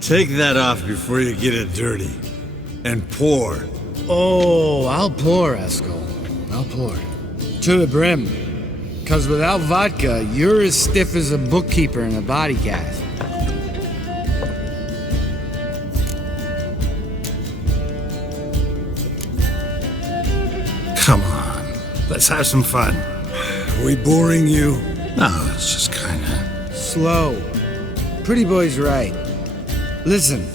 Take that off before you get it dirty. And pour. Oh, I'll pour, Eskel. I'll pour. To the brim. 'Cause without vodka, you're as stiff as a bookkeeper in a body cast. Come on, let's have some fun. Are we boring you? No, it's just kinda... Slow. Pretty boy's right. Listen,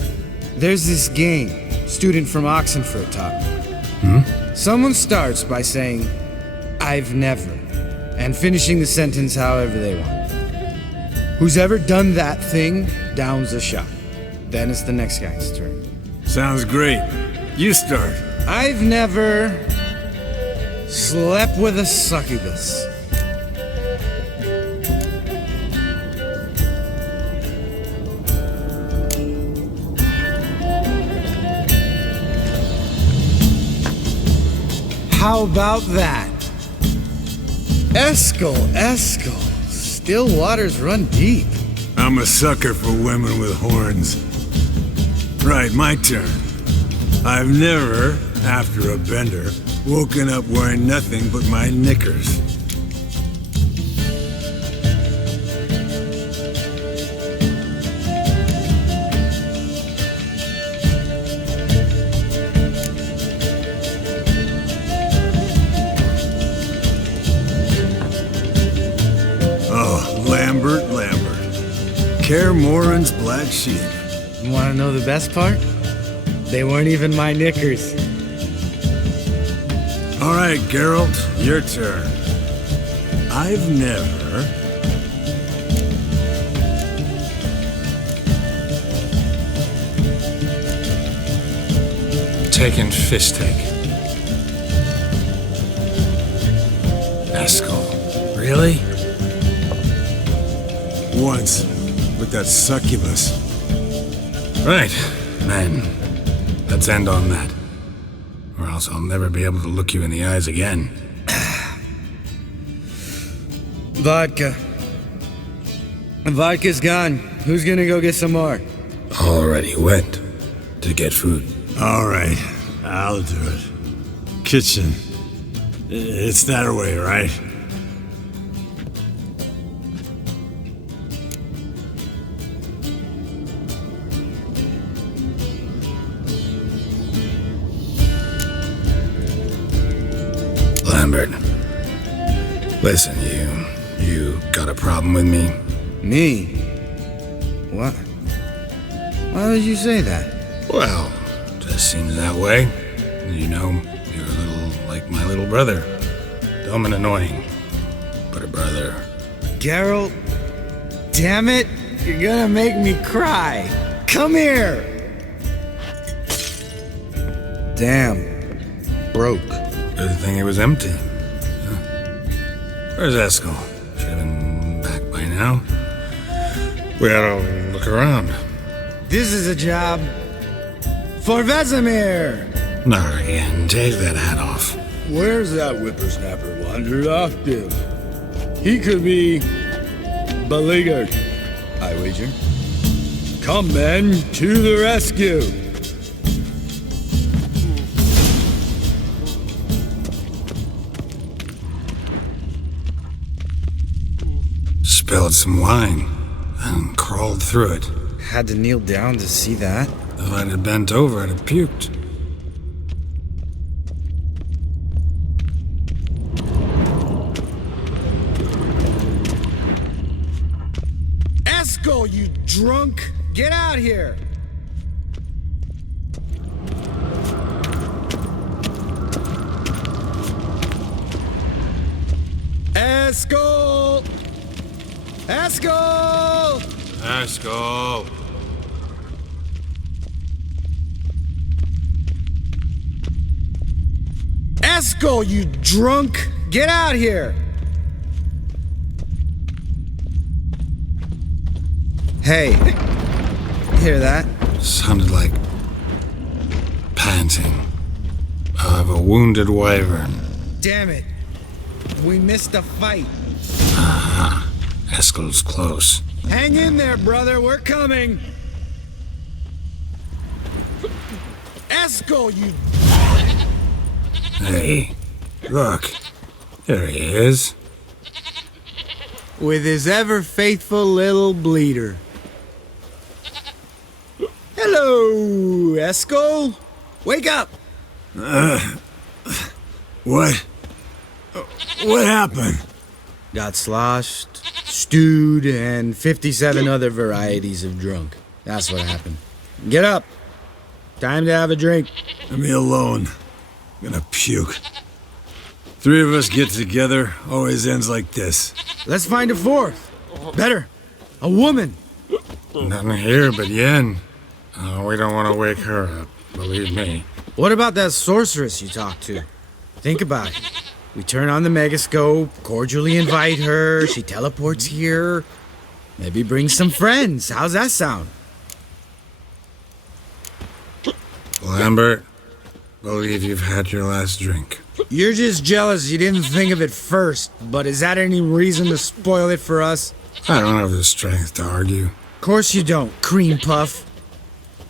there's this game. Student from Oxenford taught me. Someone starts by saying, I've never, and finishing the sentence however they want. Who's ever done that thing downs a shot. Then it's the next guy's turn. Sounds great. You start. I've never slept with a succubus. How about that? Eskel. Still waters run deep. I'm a sucker for women with horns. Right, my turn. I've never, after a bender, woken up wearing nothing but my knickers. Lambert. Kaer Morhen's black sheep. You want to know the best part? They weren't even my knickers. All right, Geralt, your turn. I've never... taken fist take. Eskel. Really? Once, with that succubus. Right, then. Let's end on that. Or else I'll never be able to look you in the eyes again. Vodka. Vodka's gone. Who's gonna go get some more? Already went to get food. All right, I'll do it. Kitchen. It's that way, right? Lambert, listen, you got a problem with me? Me? What? Why did you say that? Well, just seems that way. You know, you're a little like my little brother. Dumb and annoying, but a brother. Geralt, damn it! You're gonna make me cry. Come here! Damn. Broke. Good thing it was empty. Huh. Where's Eskel? Should have been back by now. We ought to look around. This is a job for Vesemir! Not again. Take that hat off. Where's that whippersnapper wandered off to? He could be beleaguered, I wager. Come, men, to the rescue! Spilled some wine and crawled through it. Had to kneel down to see that. If I'd have bent over, I'd have puked. Eskel, you drunk! Get out here! Eskel! Eskel! Eskel! Eskel, you drunk! Get out here! Hey, hear that? Sounded like panting of a wounded wyvern. Damn it. We missed a fight. Aha. Eskel's close. Hang in there, brother. We're coming. Eskel, you... Hey, look. There he is. With his ever-faithful little bleeder. Hello, Eskel. Wake up. What? What happened? Got sloshed, stewed, and 57 other varieties of drunk. That's what happened. Get up. Time to have a drink. Leave me alone. I'm gonna puke. Three of us get together, always ends like this. Let's find a fourth. Better. A woman. Nothing here but Yen. Oh, we don't want to wake her up, believe me. What about that sorceress you talked to? Think about it. We turn on the megascope, cordially invite her, she teleports here. Maybe bring some friends. How's that sound? Lambert, believe you've had your last drink. You're just jealous you didn't think of it first, but is that any reason to spoil it for us? I don't have the strength to argue. Of course you don't, cream puff.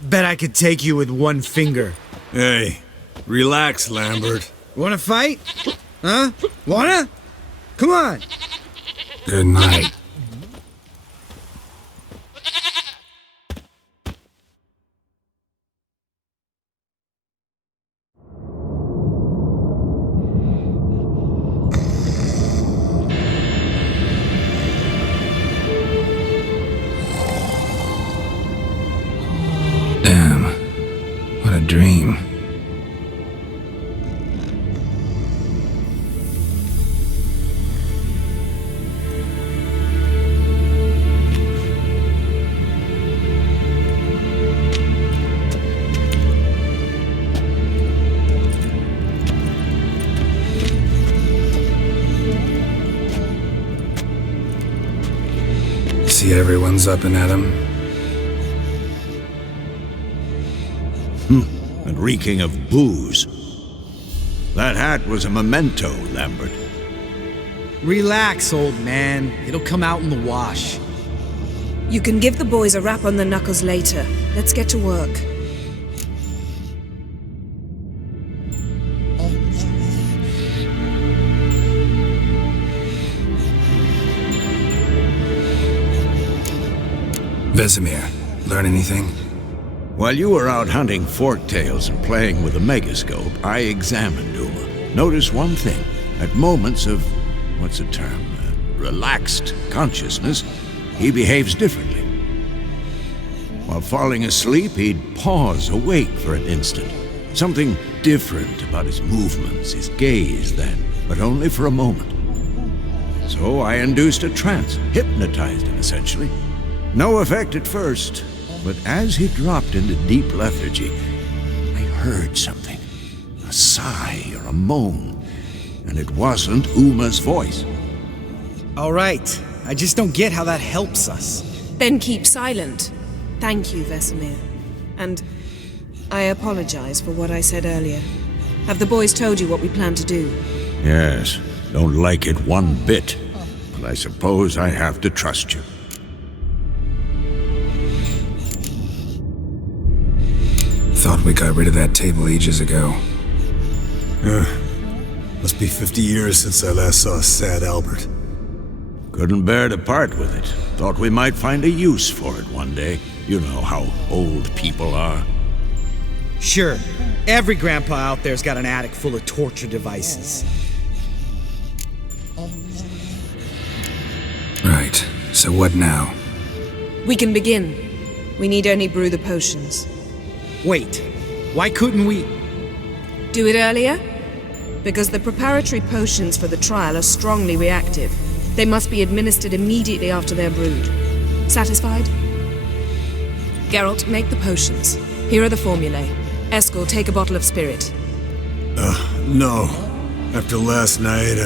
Bet I could take you with one finger. Hey, relax, Lambert. Wanna fight? Huh? Wanna? Come on. Good night. Damn. What a dream. See, everyone's up and at 'em. And reeking of booze. That hat was a memento, Lambert. Relax, old man. It'll come out in the wash. You can give the boys a rap on the knuckles later. Let's get to work. Vesemir, learn anything? While you were out hunting forktails and playing with a megascope, I examined Uma. Notice one thing. At moments of, what's the term, relaxed consciousness, he behaves differently. While falling asleep, he'd pause awake for an instant. Something different about his movements, his gaze then, but only for a moment. So I induced a trance, hypnotized him essentially. No effect at first, but as he dropped into deep lethargy, I heard something. A sigh or a moan, and it wasn't Uma's voice. All right, I just don't get how that helps us. Then keep silent. Thank you, Vesemir. And I apologize for what I said earlier. Have the boys told you what we plan to do? Yes, don't like it one bit, but I suppose I have to trust you. Thought we got rid of that table ages ago. Must be 50 years since I last saw sad Albert. Couldn't bear to part with it. Thought we might find a use for it one day. You know how old people are. Sure, every grandpa out there's got an attic full of torture devices. Right, so what now? We can begin. We need only brew the potions. Wait, why couldn't we? Do it earlier? Because the preparatory potions for the trial are strongly reactive. They must be administered immediately after they're brewed. Satisfied? Geralt, make the potions. Here are the formulae. Eskel, take a bottle of spirit. No. After last night,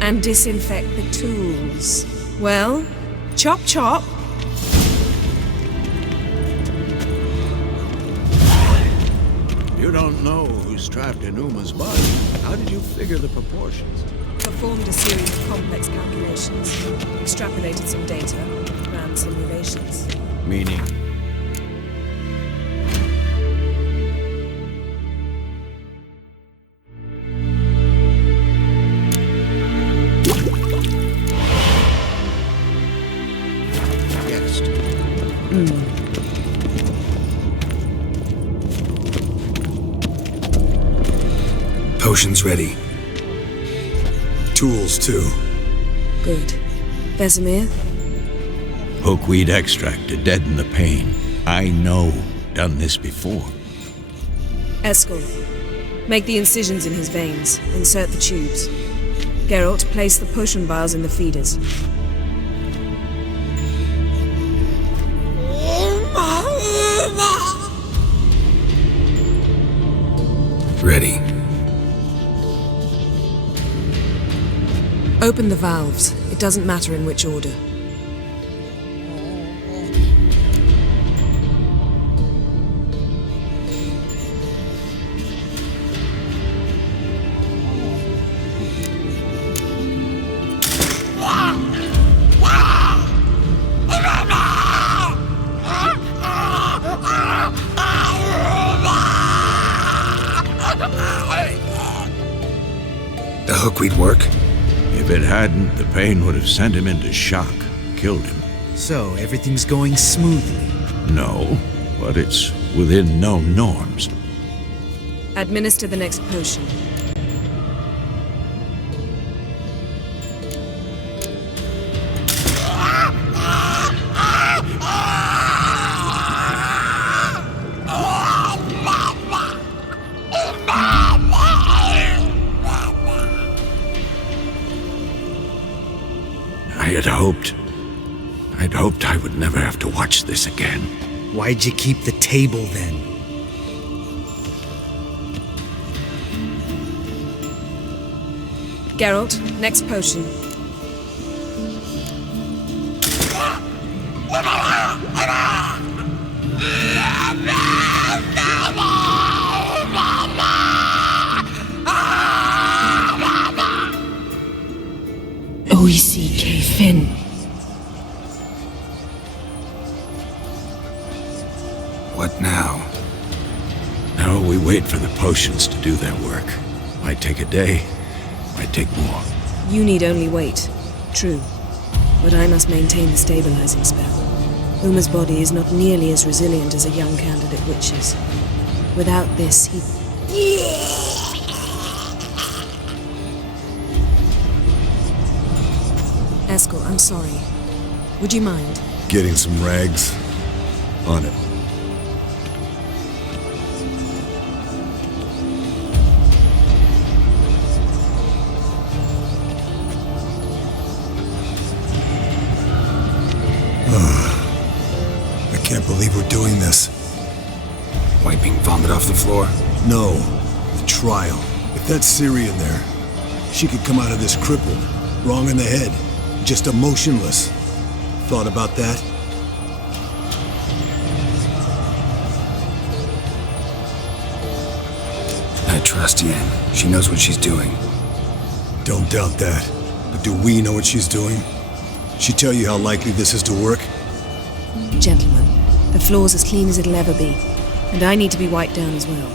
And disinfect the tools. Well, chop chop. You don't know who's trapped in Uma's body. How did you figure the proportions? Performed a series of complex calculations. Extrapolated some data. Ran simulations. Meaning? Potions ready. tools too. Good. Vesemir? Hookweed extract to deaden the pain. I know. Done this before. Eskel, make the incisions in his veins. Insert the tubes. Geralt, place the potion vials in the feeders. Ready. Open the valves. It doesn't matter in which order. The hookweed work? If it hadn't, the pain would have sent him into shock, killed him. So, everything's going smoothly? No, but it's within known norms. Administer the next potion. I'd hoped I would never have to watch this again. Why'd you keep the table then? Geralt, next potion. O-E-C-K Finn. What now? Now we wait for the potions to do their work. Might take a day, might take more. You need only wait. True. But I must maintain the stabilizing spell. Uma's body is not nearly as resilient as a young candidate witch's. Without this, he... Eskel, I'm sorry. Would you mind? getting some rags. On it. I can't believe we're doing this. Wiping vomit off the floor? No, the trial. If that's Ciri in there, she could come out of this crippled, wrong in the head, just emotionless. Thought about that? I trust Yen. She knows what she's doing. Don't doubt that. But do we know what she's doing? She tell you how likely this is to work? Gentlemen, the floor's as clean as it'll ever be, and I need to be wiped down as well.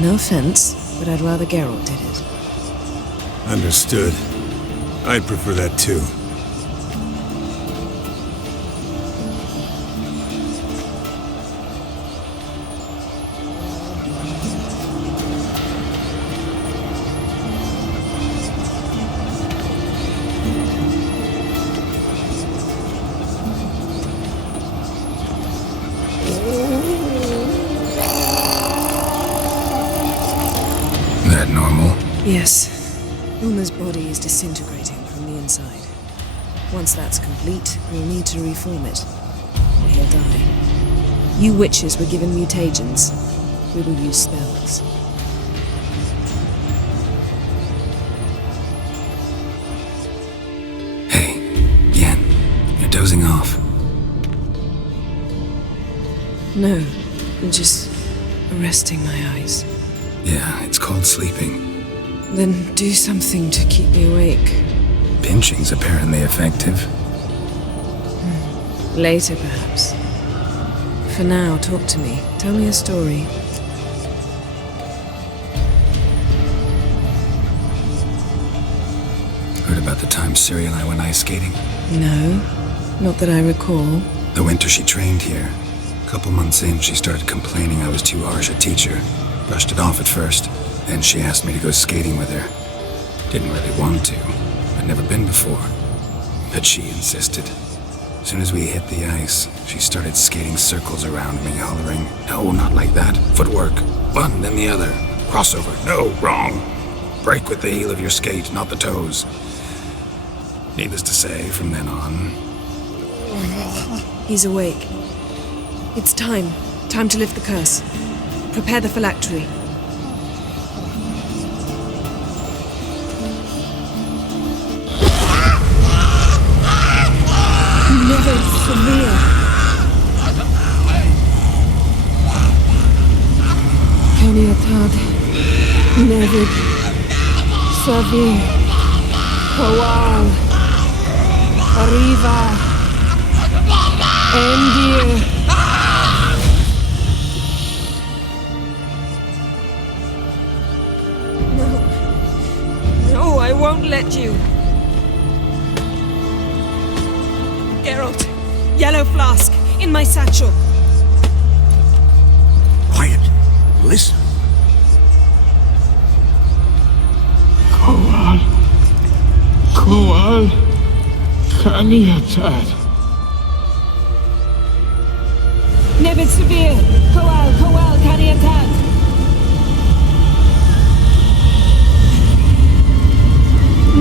No offense, but I'd rather Geralt did it. Understood. I'd prefer that too. That normal? Yes. Uma's body is disintegrating from the inside. Once that's complete, we'll need to reform it. Or he'll die. You witches were given mutagens. We will use spells. Hey, Yen, you're dozing off. No, I'm just resting my eyes. Yeah, it's called sleeping. Then do something to keep me awake. Pinching's apparently effective. Later, perhaps. For now, talk to me. Tell me a story. Heard about the time Ciri and I went ice skating? No, not that I recall. The winter she trained here. A couple months in, she started complaining I was too harsh a teacher. Brushed it off at first. Then she asked me to go skating with her. Didn't really want to. I'd never been before. But she insisted. As soon as we hit the ice, she started skating circles around me, hollering, "No, not like that. Footwork. One, then the other. Crossover. No, wrong. Break with the heel of your skate, not the toes." Needless to say, from then on... He's awake. It's time. Time to lift the curse. Prepare the phylactery. Never severe. Keniatad. Nevid. Savir. Kowal. Arriva. Endir. No, I won't let you. Geralt, yellow flask, in my satchel. Quiet. Listen. Kowal. Kaniatad. Nevid Severe. Kowal, Kaniatad.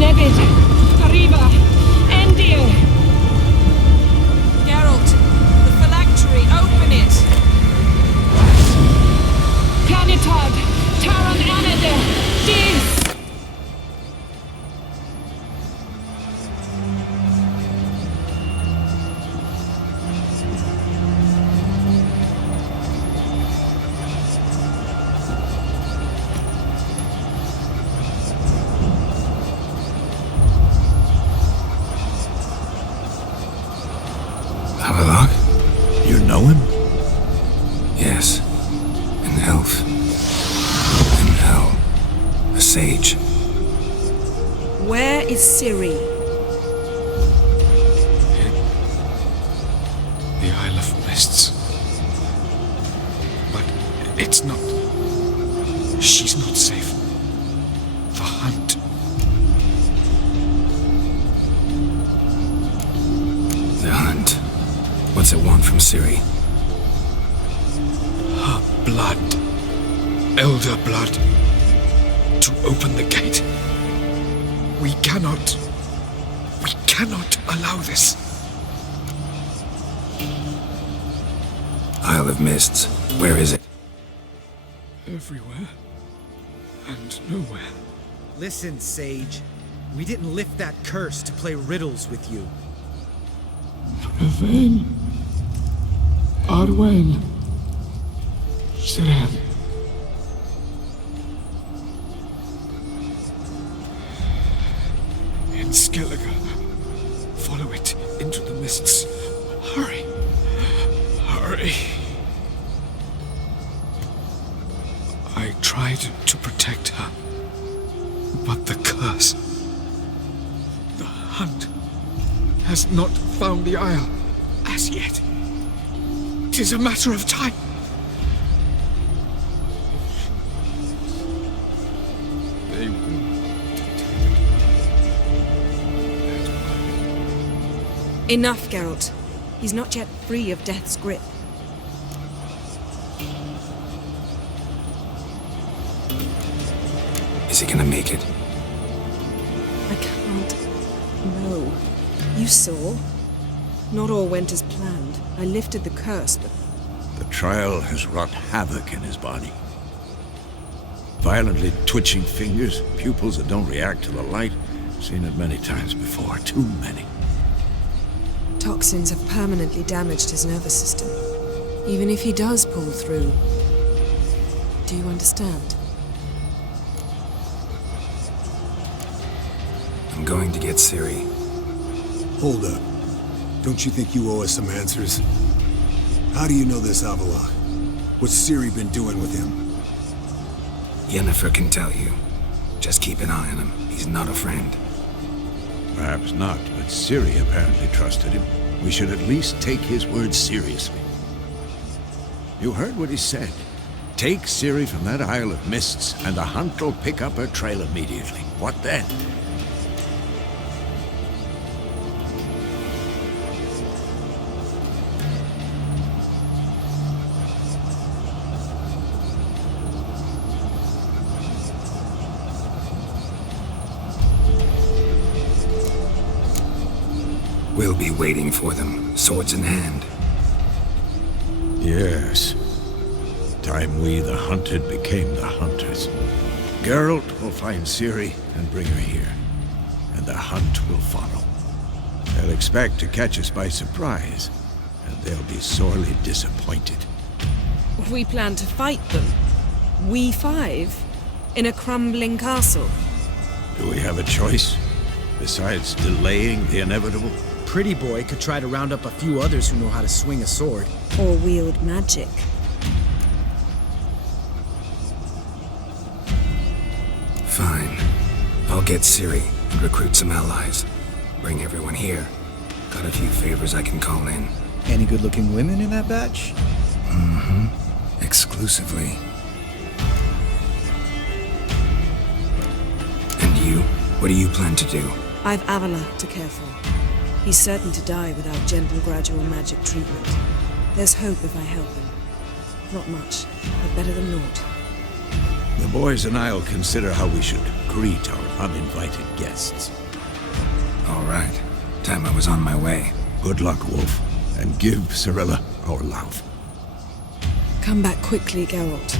Nevid. Arriva. Endir. Geralt, the phylactery, open it. Canitad. Taran Anade. Dis. You know him? Yes. An elf. An hell. A sage. Where is Ciri? The Isle of Mists. But it's not... She's not safe. The hunt What's it want from Ciri? Her blood. Elder blood. To open the gate. We cannot allow this. Isle of Mists. Where is it? Everywhere. And nowhere. Listen, Sage. We didn't lift that curse to play riddles with you. Yvain. Arwen. Siren. In Skellige. Follow it into the mists. Hurry. Hurry. I tried to protect her. But the curse... The hunt has not found the Isle as yet. 'Tis a matter of time. They will Enough, Geralt. He's not yet free of death's grip. Is he gonna make it? I can't. No. You saw. Not all went as planned. I lifted the curse, but The trial has wrought havoc in his body. Violently twitching fingers, pupils that don't react to the light. Seen it many times before, too many. toxins have permanently damaged his nervous system. Even if he does pull through. Do you understand? I'm going to get Ciri. Hold up. Don't you think you owe us some answers? How do you know this Avallac'h? What's Ciri been doing with him? Yennefer can tell you. Just keep an eye on him. He's not a friend. Perhaps not, but Ciri apparently trusted him. We should at least take his words seriously. You heard what he said. Take Ciri from that Isle of Mists, and the hunt will pick up her trail immediately. What then? We'll be waiting for them, swords in hand. Yes. Time we, the hunted, became the hunters. Geralt will find Ciri and bring her here, and the hunt will follow. They'll expect to catch us by surprise, and they'll be sorely disappointed. We plan to fight them. We five? In a crumbling castle? Do we have a choice? Besides delaying the inevitable? Pretty Boy could try to round up a few others who know how to swing a sword. Or wield magic. Fine. I'll get Ciri and recruit some allies. Bring everyone here. Got a few favors I can call in. Any good-looking women in that batch? Mm-hmm. Exclusively. And you? What do you plan to do? I've Avallac'h to care for. He's certain to die without gentle, gradual magic treatment. There's hope if I help him. Not much, but better than naught. The boys and I'll consider how we should greet our uninvited guests. All right. Time I was on my way. Good luck, Wolf, and give Cirilla our love. Come back quickly, Geralt.